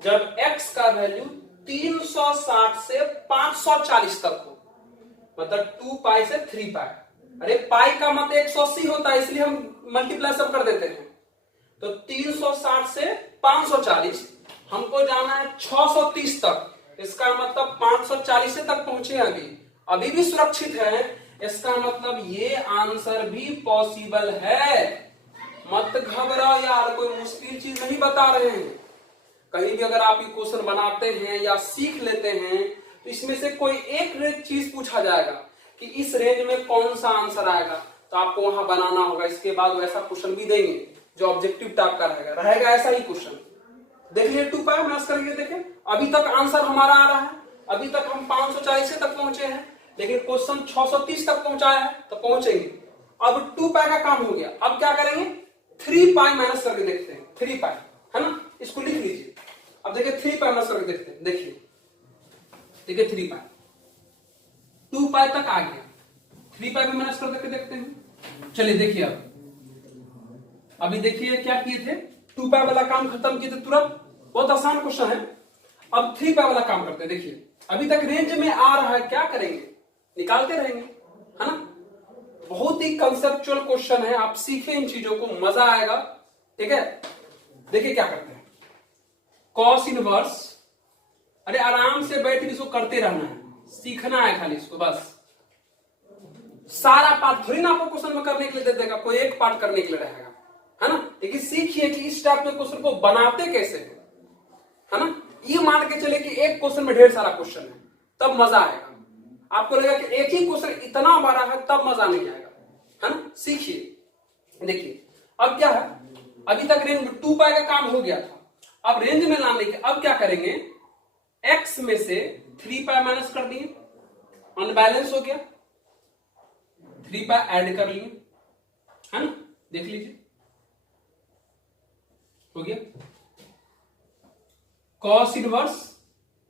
जब x का वैल्यू 360 से 540 तक हो, मतलब 2 पाई से 3 पाई। अरे पाई का मतलब 180 होता है, इसलिए हम मल्टीप्लाई सब कर देते हैं। तो 360 से 540, हमको जाना है 630 तक, इसका मतलब 540 तक पहुंचे, अभी भी सुरक्षित है। इसका मतलब ये आंसर भी पॉसिबल है। मत घबराओ यार, कोई मुश्किल चीज नहीं बता रहे हैं। कहीं भी अगर आप ये क्वेश्चन बनाते हैं या सीख लेते हैं तो इसमें से कोई एक चीज पूछा जाएगा कि इस रेंज में कौन सा आंसर आएगा, तो आपको वहां बनाना होगा। इसके बाद वैसा क्वेश्चन भी देंगे जो ऑब्जेक्टिव टाइप का रहेगा ऐसा ही क्वेश्चन। देखिए 2 पाई मैच करके देखें, अभी तक आंसर हमारा आ रहा है, अभी तक हम 540 तक पहुंचे हैं, लेकिन क्वेश्चन 630 तक पहुंचाया है तो पहुंचेंगे। अब 2 पाई का काम हो गया, अब क्या करेंगे, 3 पाई माइनस करके देखते हैं। 3 पाई है ना, इसको लिख लीजिए। अब देखिए 3 पाई माइनस करके देखते हैं, देखिए 3 पाई 2 पाई तक आ गया, 3 पाई भी माइनस करके देखते हैं। चलिए देखिए, अब अभी देखिए क्या किए थे, 2 पाई वाला काम खत्म किए थे तुरंत, बहुत आसान क्वेश्चन है। अब 3 पाई वाला काम करते हैं। देखिए अभी तक रेंज में आ रहा है, क्या करेंगे, निकालते रहेंगे, है ना। बहुत ही कंसेप्चुअल क्वेश्चन है, आप सीखें इन चीजों को, मजा आएगा। ठीक है, देखिए क्या करते हैं, कॉस इनवर्स, अरे आराम से बैठ के इसको करते रहना है, सीखना है खाली इसको बस। सारा पार्ट थोड़ी ना आपको क्वेश्चन में करने के लिए दे देगा, कोई एक पार्ट करने के लिए रहेगा, है ना। लेकिन सीखिए कि इस टाइप के क्वेश्चन को बनाते कैसे है ना। ये मान के चले कि एक क्वेश्चन में ढेर सारा क्वेश्चन है, तब मजा आएगा। आपको लगेगा कि एक ही क्वेश्चन इतना बड़ा है, तब मजा नहीं आएगा, है ना। सीखिए। देखिए अब क्या है, अभी तक रेंज में 2 पाई का काम हो गया था, अब रेंज में लाने के अब क्या करेंगे, x में से 3 पाई माइनस कर दिए, अनबैलेंस हो गया, 3 पाई ऐड कर लिए, है ना। देख लीजिए हो गया। कॉस इनवर्स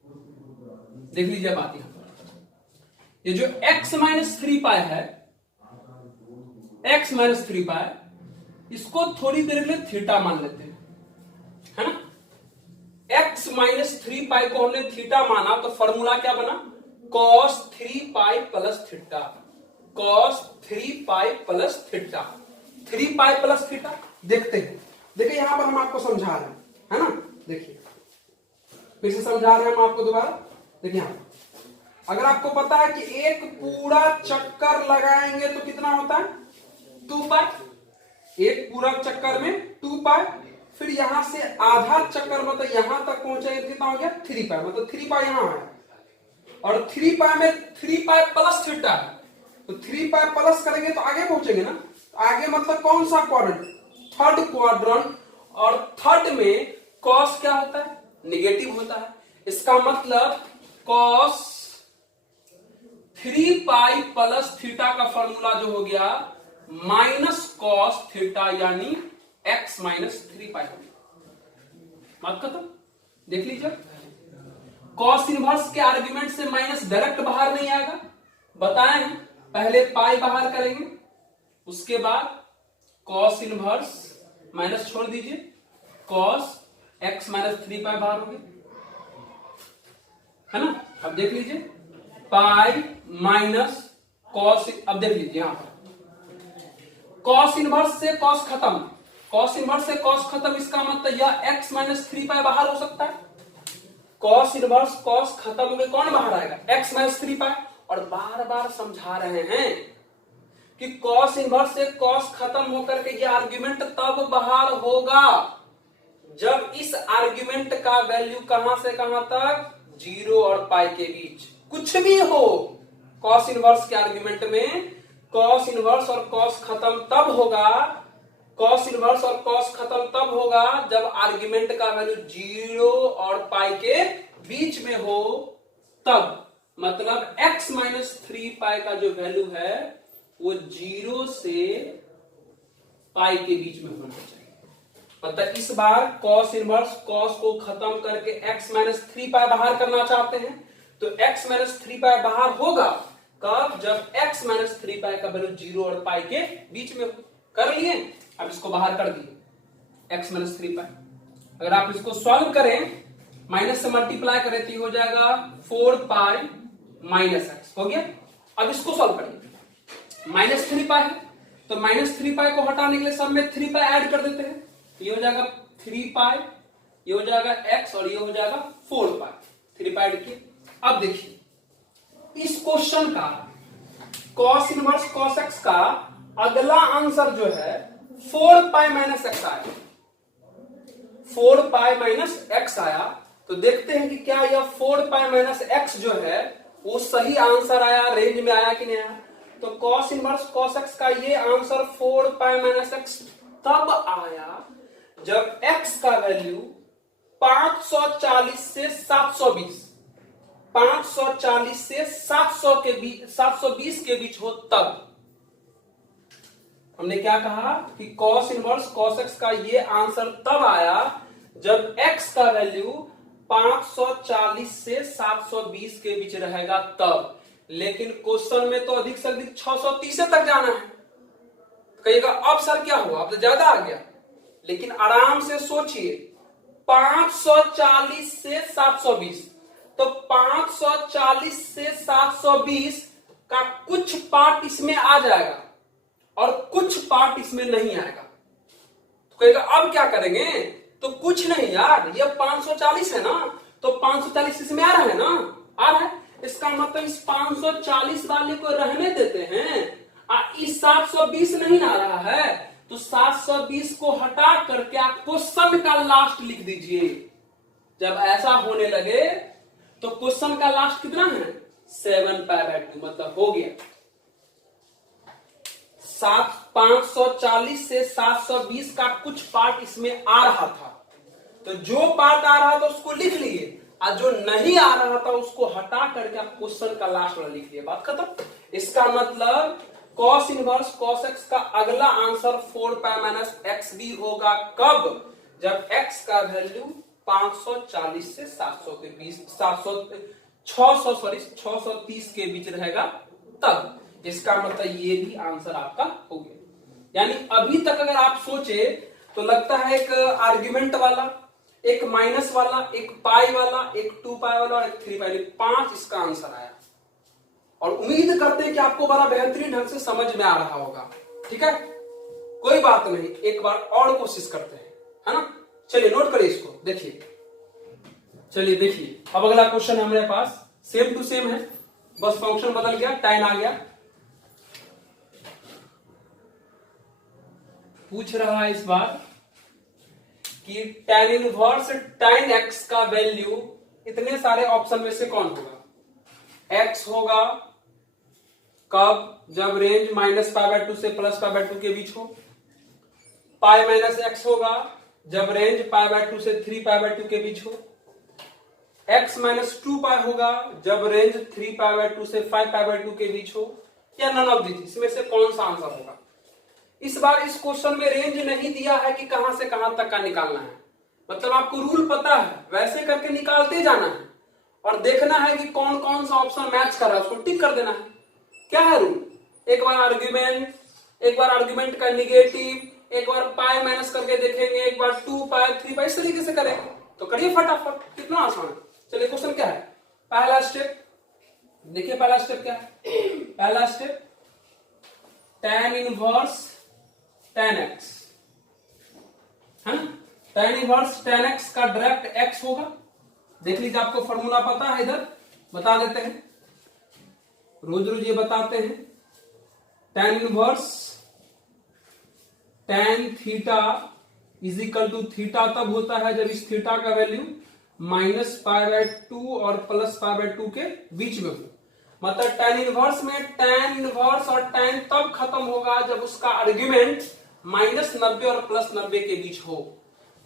देख लीजिए बात, यहां पर ये जो x माइनस 3 पाई है, x माइनस 3 पाई, इसको थोड़ी देर के लिए थीटा मान लेते हैं, है ना। x माइनस 3 पाई को हमने थीटा माना, तो फॉर्मूला क्या बना, cos 3 पाई प्लस थीटा, cos 3 पाई प्लस थीटा, 3 पाई प्लस थीटा। देखते हैं, देखिए यहां पर हम आपको समझा रहे हैं, है ना। देखिए फिर से समझा रहे हैं हम आपको दोबारा। देखिए यहां अगर आपको पता है कि एक पूरा चक्कर लगाएंगे तो कितना होता है, 2 पाई, एक पूरा चक्कर में 2 पाई, फिर यहां से आधा चक्कर मतलब यहां तक पहुंचाएंगे तो कितना हो गया, 3 पाई, मतलब 3 पाई यहां है, और 3 पाई में 3 पाई प्लस थीटा है, तो 3 पाई प्लस करेंगे तो आगे पहुंचेंगे ना। आगे मतलब कौन सा क्वाड्रेंट, थर्ड क्वाड्रेंट, और थर्ड में कॉस क्या होता है, निगेटिव होता है। इसका मतलब कॉस 3 पाई प्लस थीटा का फॉर्मूला जो हो गया माइनस कॉस थीटा, यानी x माइनस 3 पाई। बात खत्म। देख लीजिए कॉस इनवर्स के आर्ग्यूमेंट से माइनस डायरेक्ट बाहर नहीं आएगा, बताए हैं। पहले पाई बाहर करेंगे, उसके बाद कॉस इनवर्स माइनस छोड़ दीजिए, कॉस x माइनस 3 पाई बाहर हो गया, है ना। अब देख लीजिए पाई माइनस कॉस, अब देख लीजिए यहां पर कॉस इनवर्स से कॉस खत्म, कॉस इनवर्स से कॉस खत्म, इसका मतलब यह x माइनस 3 पाई बाहर हो सकता है। कॉस इनवर्स कॉस खत्म हो गए, कौन बाहर आएगा, x माइनस 3 पाई। और बार बार समझा रहे हैं कि कॉस इनवर्स से कॉस खत्म होकर के यह आर्ग्यूमेंट तब बाहर होगा जब इस आर्ग्यूमेंट का वैल्यू कहां से कहां तक, 0 और पाई के बीच, कुछ भी हो। कॉस इनवर्स के आर्ग्यूमेंट में कॉस इनवर्स और कॉस खत्म तब होगा, कॉस इनवर्स और कॉस खत्म तब होगा जब आर्ग्यूमेंट का वैल्यू 0 और पाई के बीच में हो, तब मतलब x माइनस 3 पाई का जो वैल्यू है वो 0 से पाई के बीच में होना चाहिए। मतलब इस बार कॉस इनवर्स कॉस को खत्म करके x माइनस 3 पाई बाहर करना चाहते हैं, तो x माइनस 3 पाई बाहर होगा कब, जब x माइनस 3 पाई का वैल्यू 0 और पाई के बीच में कर लिए। अब इसको बाहर कर दिए x माइनस 3 पाई। अगर आप इसको सॉल्व करें, माइनस से मल्टीप्लाई करें तो हो जाएगा 4 पाई माइनस x, हो गया। अब इसको सॉल्व करिए, माइनस 3 पाई है तो माइनस 3 पाई को हटाने के लिए सब में 3 पाई ऐड कर देते हैं, ये हो जाएगा 3 पाई, ये हो जाएगा x और ये हो जाएगा 4 पाई, 3 पाई ऐड किए। अब देखिए इस क्वेश्चन का cos इनवर्स cos x का अगला आंसर जो है 4 पाई माइनस x आया, 4 पाई माइनस x आया। तो देखते हैं कि क्या यह 4 पाई माइनस x जो है वो सही आंसर आया, रेंज में आया कि नहीं आया। तो cos इनवर्स cos x का ये आंसर 4 पाई माइनस x तब आया जब x का वैल्यू 540 से 720, 540 से 720 के बीच हो, तब हमने क्या कहा कि cos इनवर्स cos x का ये आंसर तब आया जब x का वैल्यू 540 से 720 के बीच रहेगा तब। लेकिन क्वेश्चन में तो अधिक से अधिक 630 तक जाना है। कहिएगा अब सर क्या हुआ, अब तो ज्यादा आ गया, लेकिन आराम से सोचिए, 540 से 720, तो 540 से 720 का कुछ पार्ट इसमें आ जाएगा और कुछ पार्ट इसमें नहीं आएगा। तो कहेगा अब क्या करेंगे, तो कुछ नहीं यार, ये 540 है ना, तो 540 इसमें आ रहा है ना, आ रहा है, इसका मतलब इस 540 वाले को रहने देते हैं, इस 720 नहीं आ रहा है, तो 720 को हटा करके आप क्वेश्चन का लास्ट लिख दीजिए। जब ऐसा होने लगे तो क्वेश्चन का लास्ट कितना है, 7π/2, मतलब हो गया 540 से 720 का कुछ पार्ट इसमें आ रहा था, तो जो पार्ट आ रहा था उसको लिख लिए, और जो नहीं आ रहा था उसको हटा करके आप क्वेश्चन का लास्ट वाला लिख लिए, बात खत्म। इसका मतलब cos इनवर्स cos x का अगला आंसर 4π - x भी होगा, कब, जब x का वैल्यू 540 से 700 के बीच 630 के बीच रहेगा तब। इसका मतलब ये भी आंसर आपका हो गया। यानी अभी तक अगर आप सोचे तो लगता है एक आर्ग्यूमेंट वाला, एक माइनस वाला, एक पाई वाला, एक 2π वाला और एक 3π, 5 इसका आंसर आया, और उम्मीद करते हैं कि आपको बड़ा बेहतरीन ढंग से समझ में आ रहा होगा। ठीक है, कोई बात नहीं, एक बार और कोशिश करते हैं, है ना। चलिए नोट करिए इसको, देखिए, चलिए देखिए, अब अगला क्वेश्चन हमारे पास सेम टू सेम है, बस फंक्शन बदल गया, tan आ गया। पूछ रहा है इस बार कि tan इनवर्स tan x का वैल्यू इतने सारे ऑप्शन में से कौन होगा। x होगा कब, जब रेंज -π/2 से +π/2 के बीच हो। पाई -x होगा जब रेंज π/2 से 3π/2 के बीच हो। x - 2π होगा जब रेंज 3π/2 से 5π/2 के बीच हो, या नन ऑफ दिस, इसमें से कौन सा आंसर होगा। इस बार इस क्वेश्चन में रेंज नहीं दिया है कि कहां से कहां तक का निकालना है, मतलब आपको रूल पता है, वैसे करके निकालते जाना है और देखना है कि कौन कौन सा ऑप्शन मैच कर रहा है, उसको टिक कर देना है। क्या है रूल, एक बार आर्ग्यूमेंट, एक बार आर्ग्यूमेंट का निगेटिव, एक बार पाई माइनस करके देखेंगे, एक बार 2π 3π, इस तरीके से करेंगे। तो करिए फटाफट, कितना आसान है। चलिए क्वेश्चन क्या है, पहला स्टेप देखिए, पहला स्टेप क्या है, पहला step tan inverse tan x है ना, tan इनवर्स tan x का डायरेक्ट x होगा। देख लीजिए, आपको फॉर्मूला पता है, इधर बता देते हैं, रोज रोज ये बताते हैं। tan inverse tan theta is equal to theta तब होता है जब इस थीटा का वैल्यू -π/2 और +π/2 के बीच में हो। मतलब tan इनवर्स में tan इनवर्स और tan तब खत्म होगा जब उसका आर्ग्यूमेंट -90 और +90 के बीच हो।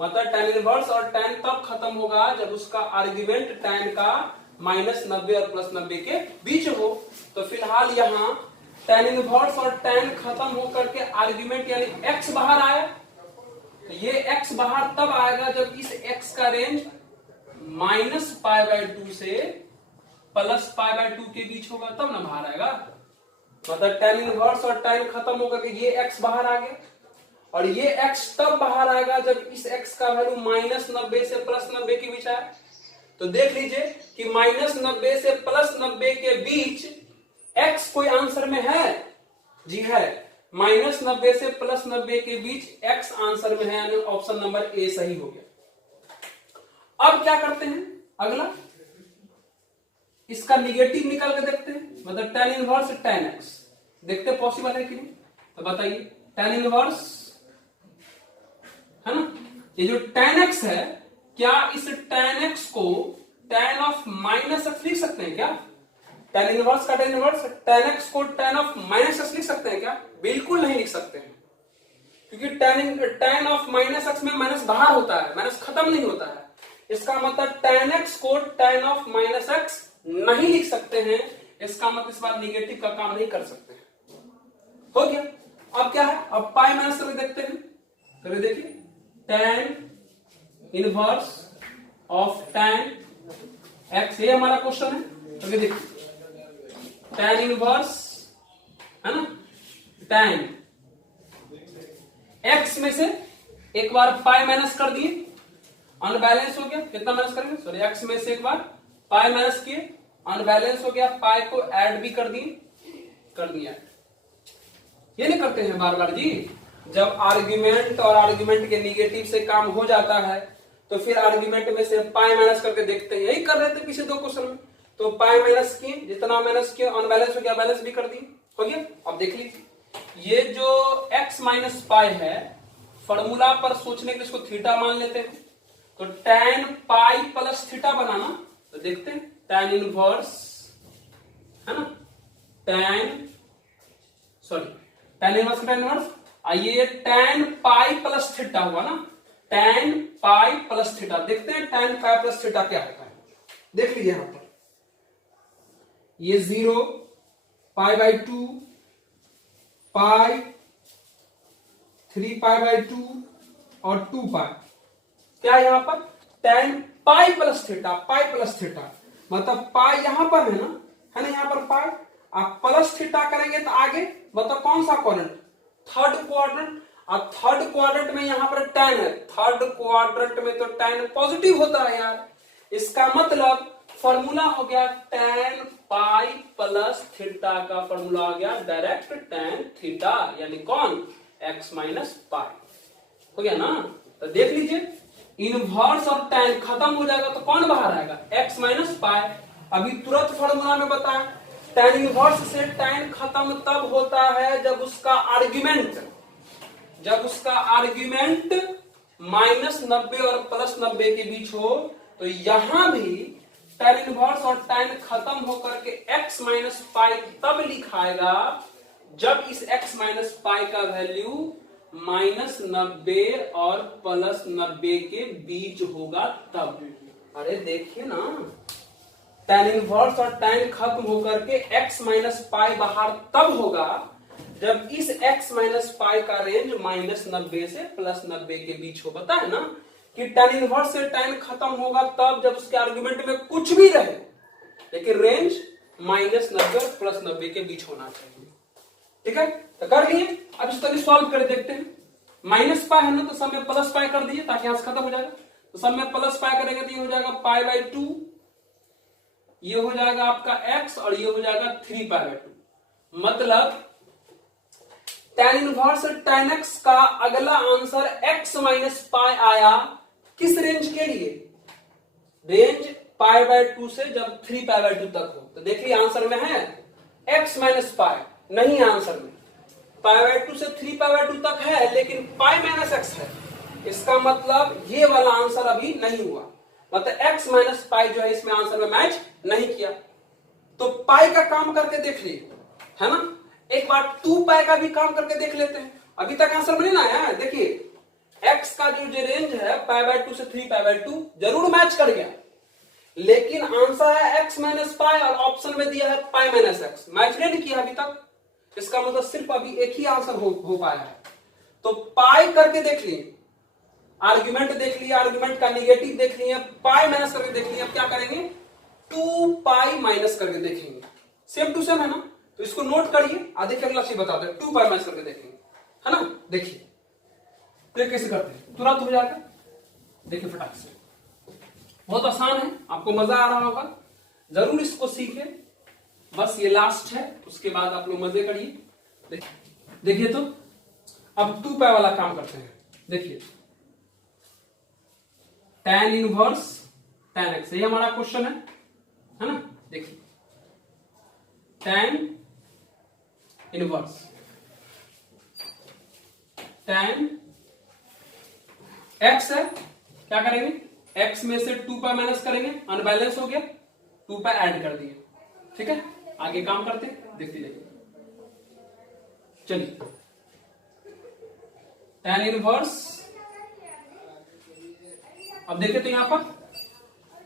मतलब tan इनवर्स और tan तब खत्म होगा जब उसका आर्ग्यूमेंट tan का -90 और +90 के बीच हो। तो फिलहाल यहाँ tan इनवर्स और tan खत्म होकर के आर्ग्यूमेंट यानी x बाहर आया, तो ये x बाहर तब आएगा जब इस x का रेंज -π/2 से +π/2 के बीच होगा, तब ना बाहर आएगा। मतलब tan इनवर्स और tan खत्म होकर के ये x बाहर आ गया, और ये x तब बाहर आएगा जब इस x का वैल्यू -90 से +90 के बीच आए। तो देख लीजिए कि -90 से +90 के बीच x कोई आंसर में है, जी है, -90 से +90 के बीच x आंसर में है, यानी ऑप्शन नंबर ए सही हो गया। अब क्या करते हैं, अगला इसका निगेटिव निकाल के देखते हैं, मतलब tan इनवर्स tan x देखते पॉसिबल है कि नहीं। तो बताइए, tan इनवर्स है ना, ये जो tan x है, क्या इस tan x को tan ऑफ -x लिख सकते हैं क्या। tan इनवर्स का tan इनवर्स tan x को tan ऑफ -x लिख सकते हैं क्या, बिल्कुल नहीं लिख सकते हैं, क्योंकि tan ऑफ -x में माइनस बाहर होता है, माइनस खत्म नहीं होता है। इसका मतलब tan x को tan ऑफ -x नहीं लिख सकते हैं, इसका मतलब इस बार निगेटिव का काम नहीं कर सकते हैं। हो गया, अब क्या है, अब पाई माइनस करके देखते हैं। तो देखिए, tan inverse of tan x, ये हमारा क्वेश्चन है। तो देखिए, tan इनवर्स है ना, tan x में से एक बार पाई माइनस कर दिए, अनबैलेंस हो गया, कितना माइनस करेंगे, सॉरी x में से एक बार पाई माइनस किए, अनबैलेंस हो गया, पाई को ऐड भी कर दिए। ये नहीं करते हैं बार बार जी, जब आर्ग्यूमेंट और आर्ग्यूमेंट के निगेटिव से काम हो जाता है तो फिर आर्ग्यूमेंट में से पाई माइनस करके देखते हैं, यही कर रहे थे पीछे 2 क्वेश्चन में। तो पाई माइनस किए, जितना माइनस किए अनबैलेंस हो गया, बैलेंस भी कर दिए, हो गया। अब देख लीजिए ये जो x माइनस पाई है, फॉर्मूला पर सोचने के लिए इसको थीटा मान लेते हैं, तो tan पाई प्लस थीटा बनाना, तो देखते हैं tan इनवर्स है ना, tan इनवर्स, आइए tan पाई प्लस थीटा हुआ ना, tan पाई प्लस थीटा, देखते हैं tan पाई प्लस थीटा क्या होता है। देख लीजिए यहां पर ये 0 pi by 2 pi 3 pi by 2 और 2 पाई, क्या यहां पर tan पाई plus theta, pi plus theta मतलब पाई यहां पर है ना यहां पर पाई, आप प्लस थीटा करेंगे तो आगे मतलब कौन सा क्वाड्रेंट, थर्ड क्वाड्रेंट, और थर्ड क्वाड्रेंट में यहां पर tan है, थर्ड क्वाड्रेंट में तो tan पॉजिटिव होता है यार, इसका मतलब फॉर्मूला हो गया tan पाई प्लस थीटा का फॉर्मूला आ गया डायरेक्ट tan थीटा, यानी कौन, x माइनस पाई, हो गया ना। तो देख लीजिए इनवर्स और tan खत्म हो जाएगा तो कौन बाहर आएगा, x माइनस पाई। अभी तुरंत फॉर्मूला में बताया tan इनवर्स से tan खत्म तब होता है जब उसका आर्ग्यूमेंट -90 और +90 के बीच हो, तो यहां भी tan इनवर्स और tan खत्म होकर के x माइनस पाई तब लिखाएगा जब इस x माइनस पाई का वैल्यू -90 और +90 के बीच होगा तब। अरे देखिए ना, tan इनवर्स और tan खत्म होकर के x माइनस पाई बाहर तब होगा जब इस x माइनस पाई का रेंज -90 से +90 के बीच हो। पता है ना कि tan इनवर्स से tan खत्म होगा तब जब उसके आर्गुमेंट में कुछ भी रहे लेकिन रेंज -90 और +90 के बीच होना चाहिए। ठीक है, तो कर लिए। अब इस तरह सॉल्व कर देखते हैं। माइनस पाई है ना, तो सब में प्लस पाई कर दिए ताकि यहां से खत्म हो जाएगा। तो सब में प्लस पाई करेंगे तो ये हो जाएगा पाई बाई 2, ये हो जाएगा आपका x और ये हो जाएगा 3 पाई बाई 2। मतलब tan इनवर्स tan x का अगला आंसर x माइनस पाई आया किस रेंज के लिए, रेंज पाई बाई 2 से जब 3 पाई बाई 2 तक हो। तो देखिए आंसर में है x माइनस पाई, नहीं आंसर में पाई बाई 2 से 3 पाई बाई 2 तक है लेकिन पाई माइनस x है। इसका मतलब ये वाला आंसर अभी नहीं हुआ, मतलब x माइनस पाई जो है इसमें आंसर में मैच नहीं किया। तो पाई का काम करके देख लिए, है ना। एक बार 2 पाई का भी काम करके देख लेते हैं, अभी तक आंसर में नहीं ना आया। देखिए x का जो रेंज है पाई बाई 2 से 3 पाई बाई 2 जरूर मैच कर गया, लेकिन आंसर है x माइनस पाई और ऑप्शन में दिया है पाई माइनस x, मैच नहीं किया अभी तक। इसका मतलब सिर्फ अभी एक ही आंसर हो पाया है। तो पाई करके देख लिए, आर्ग्यूमेंट देख लिया, आर्ग्यूमेंट का निगेटिव देख लिया, पाई माइनस करके देख लिया। अब क्या करेंगे, 2 पाई माइनस करके देखेंगे। सेम टू सेम है ना, तो इसको नोट करिए। देखिए अगला चीज बताते हैं, 2 पाई माइनस करके देखेंगे, है ना। देखिए तो कैसे करते हैं, तुरंत हो जाएगा। देखिए फटाक से, बहुत आसान है, आपको मजा आ रहा होगा, जरूर इसको सीखें। बस ये लास्ट है, उसके बाद आप लोग मजे करिए। देखिए तो अब 2 पाई वाला काम करते हैं। देखिए tan इनवर्स tan x, ये हमारा क्वेश्चन है ना। देखिए tan इनवर्स tan x है, क्या करेंगे, x में से 2 पाई माइनस करेंगे, अनबैलेंस हो गया, 2 पाई ऐड कर दिए। ठीक है, आगे काम करते हैं, देखते जाइए। चलिए tan इनवर्स, अब देखिए तो यहां पर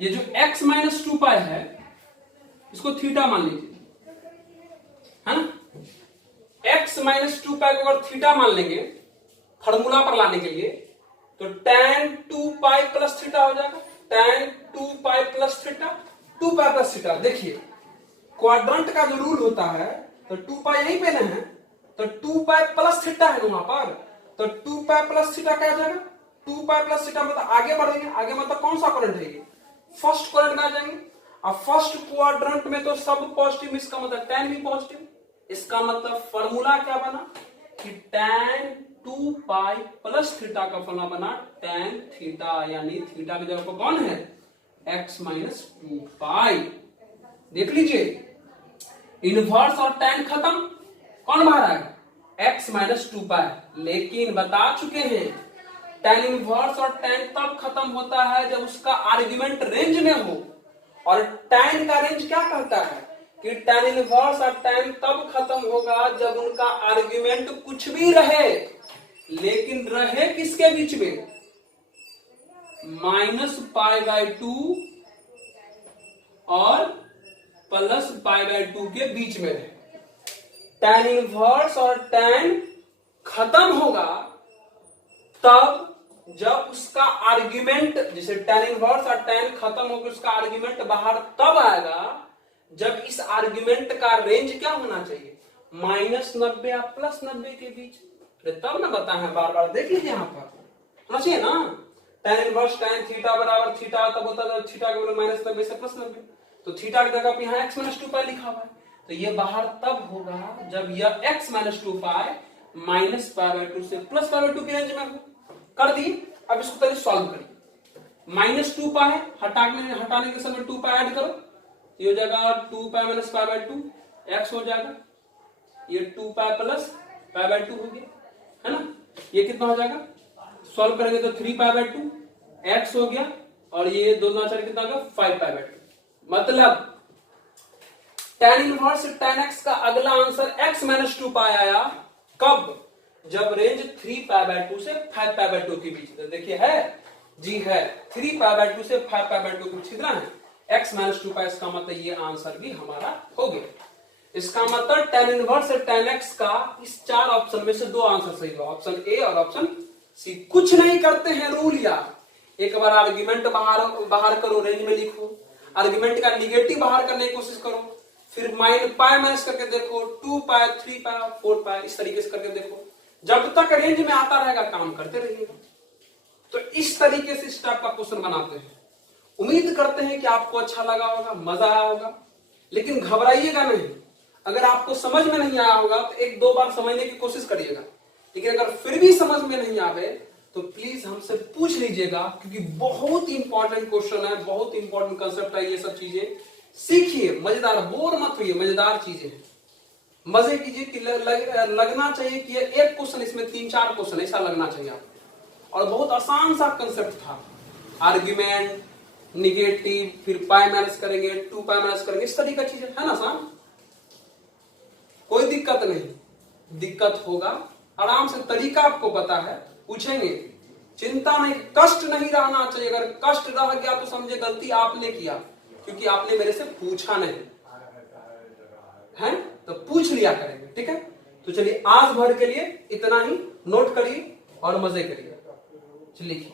ये जो x माइनस 2 पाई है इसको थीटा मान लीजिए, है ना। x माइनस 2 पाई को अगर थीटा मान लेंगे फॉर्मूला पर लाने के लिए, तो tan 2 पाई प्लस थीटा हो जाएगा, tan 2 pi plus theta, 2 pi plus theta. देखिए क्वाड्रेंट का जो रूल होता है, तो 2 पाई यहीं पे ना है, तो 2 पाई प्लस थीटा है वहां पर, तो 2 पाई प्लस थीटा क्या आ जाएगा, 2 पाई प्लस थीटा मतलब आगे बढ़ेंगे, आगे मतलब कौन सा करंट है ये, फर्स्ट करंट में आ जाएंगे। अब फर्स्ट क्वाड्रेंट में तो सब पॉजिटिव, इसका मतलब tan भी पॉजिटिव। इसका मतलब फॉर्मूला क्या बना कि tan 2 पाई प्लस थीटा का फॉर्मूला बना tan थीटा, यानी थीटा की जगह पर कौन है, x माइनस 2 पाई। देख लीजिए इनवर्स और tan खत्म, कौन बाहर आएगा, x माइनस 2 पाई। लेकिन बता चुके हैं tan इनवर्स और tan तब खत्म होता है जब उसका आर्ग्यूमेंट रेंज में हो, और tan का रेंज क्या कहता है कि tan इनवर्स और tan तब खत्म होगा जब उनका आर्ग्यूमेंट कुछ भी रहे, लेकिन रहे किसके बीच में, माइनस पाई बाय 2 और प्लस पाई बाय 2 के बीच में रहे। tan इनवर्स और tan खत्म होगा तब जब उसका आर्ग्यूमेंट, जैसे tan इनवर्स और tan खत्म होकर उसका आर्ग्यूमेंट बाहर तब आएगा जब इस आर्ग्यूमेंट का रेंज क्या होना चाहिए, माइनस 90 और प्लस 90 के बीच। तब ना बताए हैं बार बार, देख लीजिए यहाँ पर होना चाहिए ना, tan इनवर्स tan थीटा बराबर थीटा तब होता है थीटा के बराबर माइनस 90 से प्लस 90, तो थीटा की जगह पे यहाँ x माइनस 2 पाई लिखा हुआ है, तो ये बाहर तब होगा जब यह x minus 2 pi minus pi by 2 से प्लस पाई बाय 2 की रेंज में हो। कर दिए, अब इसको पहले सॉल्व करिए। माइनस 2 पाई हटाने के समय 2 पाई ऐड करो, ये हो जाएगा 2 pi minus pi by 2, x हो जाएगा, ये 2 पाई प्लस पाई बाय 2 हो गया, है ना। ये कितना हो जाएगा, सॉल्व करेंगे तो 3 पाई बाय 2 x हो गया, और ये दोनों आचार कितना होगा 5 पाई बाय 2। मतलब tan इनवर्स tan x का अगला आंसर x माइनस 2 पाई आया, कब, जब रेंज 3 पाई बाय 2 से 5 पाई बाय 2 के बीच। तो देखिए है जी, है 3 पाई बाय 2 से 5 पाई बाय 2 के बीच कितना है, x माइनस 2 पाई। इसका मतलब ये आंसर भी हमारा हो गया। इसका मतलब tan इनवर्स से tan x का इस 4 ऑप्शन में से 2 आंसर सही हुआ, ऑप्शन ए और ऑप्शन सी। कुछ नहीं करते हैं रूल यार, एक बार आर्ग्यूमेंट बाहर करो, रेंज में लिखो, आर्ग्यूमेंट का निगेटिव बाहर करने की कोशिश करो, फिर पाई माइनस करके देखो, 2 पाई 3 पाई 4 पाई इस तरीके से करके देखो, जब तक रेंज में आता रहेगा काम करते रहिएगा। तो इस तरीके से इस टाइप का क्वेश्चन बनाते हैं। उम्मीद करते हैं कि आपको अच्छा लगा होगा, मजा आया होगा, लेकिन घबराइएगा नहीं। अगर आपको समझ में नहीं आया होगा तो 1-2 बार समझने की कोशिश करिएगा, लेकिन अगर फिर भी समझ में नहीं आवे तो प्लीज हमसे पूछ लीजिएगा, क्योंकि बहुत इंपॉर्टेंट क्वेश्चन है, बहुत इंपॉर्टेंट कंसेप्ट है। ये सब चीजें सीखिए, मजेदार, बोर मत होइए, मजेदार चीजें हैं, मजे कीजिए कि लगना चाहिए कि एक क्वेश्चन, इसमें 3-4 क्वेश्चन ऐसा लगना चाहिए आपको। और बहुत आसान सा कंसेप्ट था, आर्ग्यूमेंट, निगेटिव, फिर पाई माइनस करेंगे, 2 पाई माइनस करेंगे, इस तरीके की चीजें है ना आसान, कोई दिक्कत नहीं। दिक्कत होगा, आराम से तरीका आपको पता है, पूछेंगे, चिंता नहीं, कष्ट नहीं रहना चाहिए। अगर कष्ट रह गया तो समझे गलती आपने किया, क्योंकि आपने मेरे से पूछा नहीं है, तो पूछ लिया करेंगे, ठीक है। तो चलिए आज भर के लिए इतना ही, नोट करिए और मजे करिए। चलिए।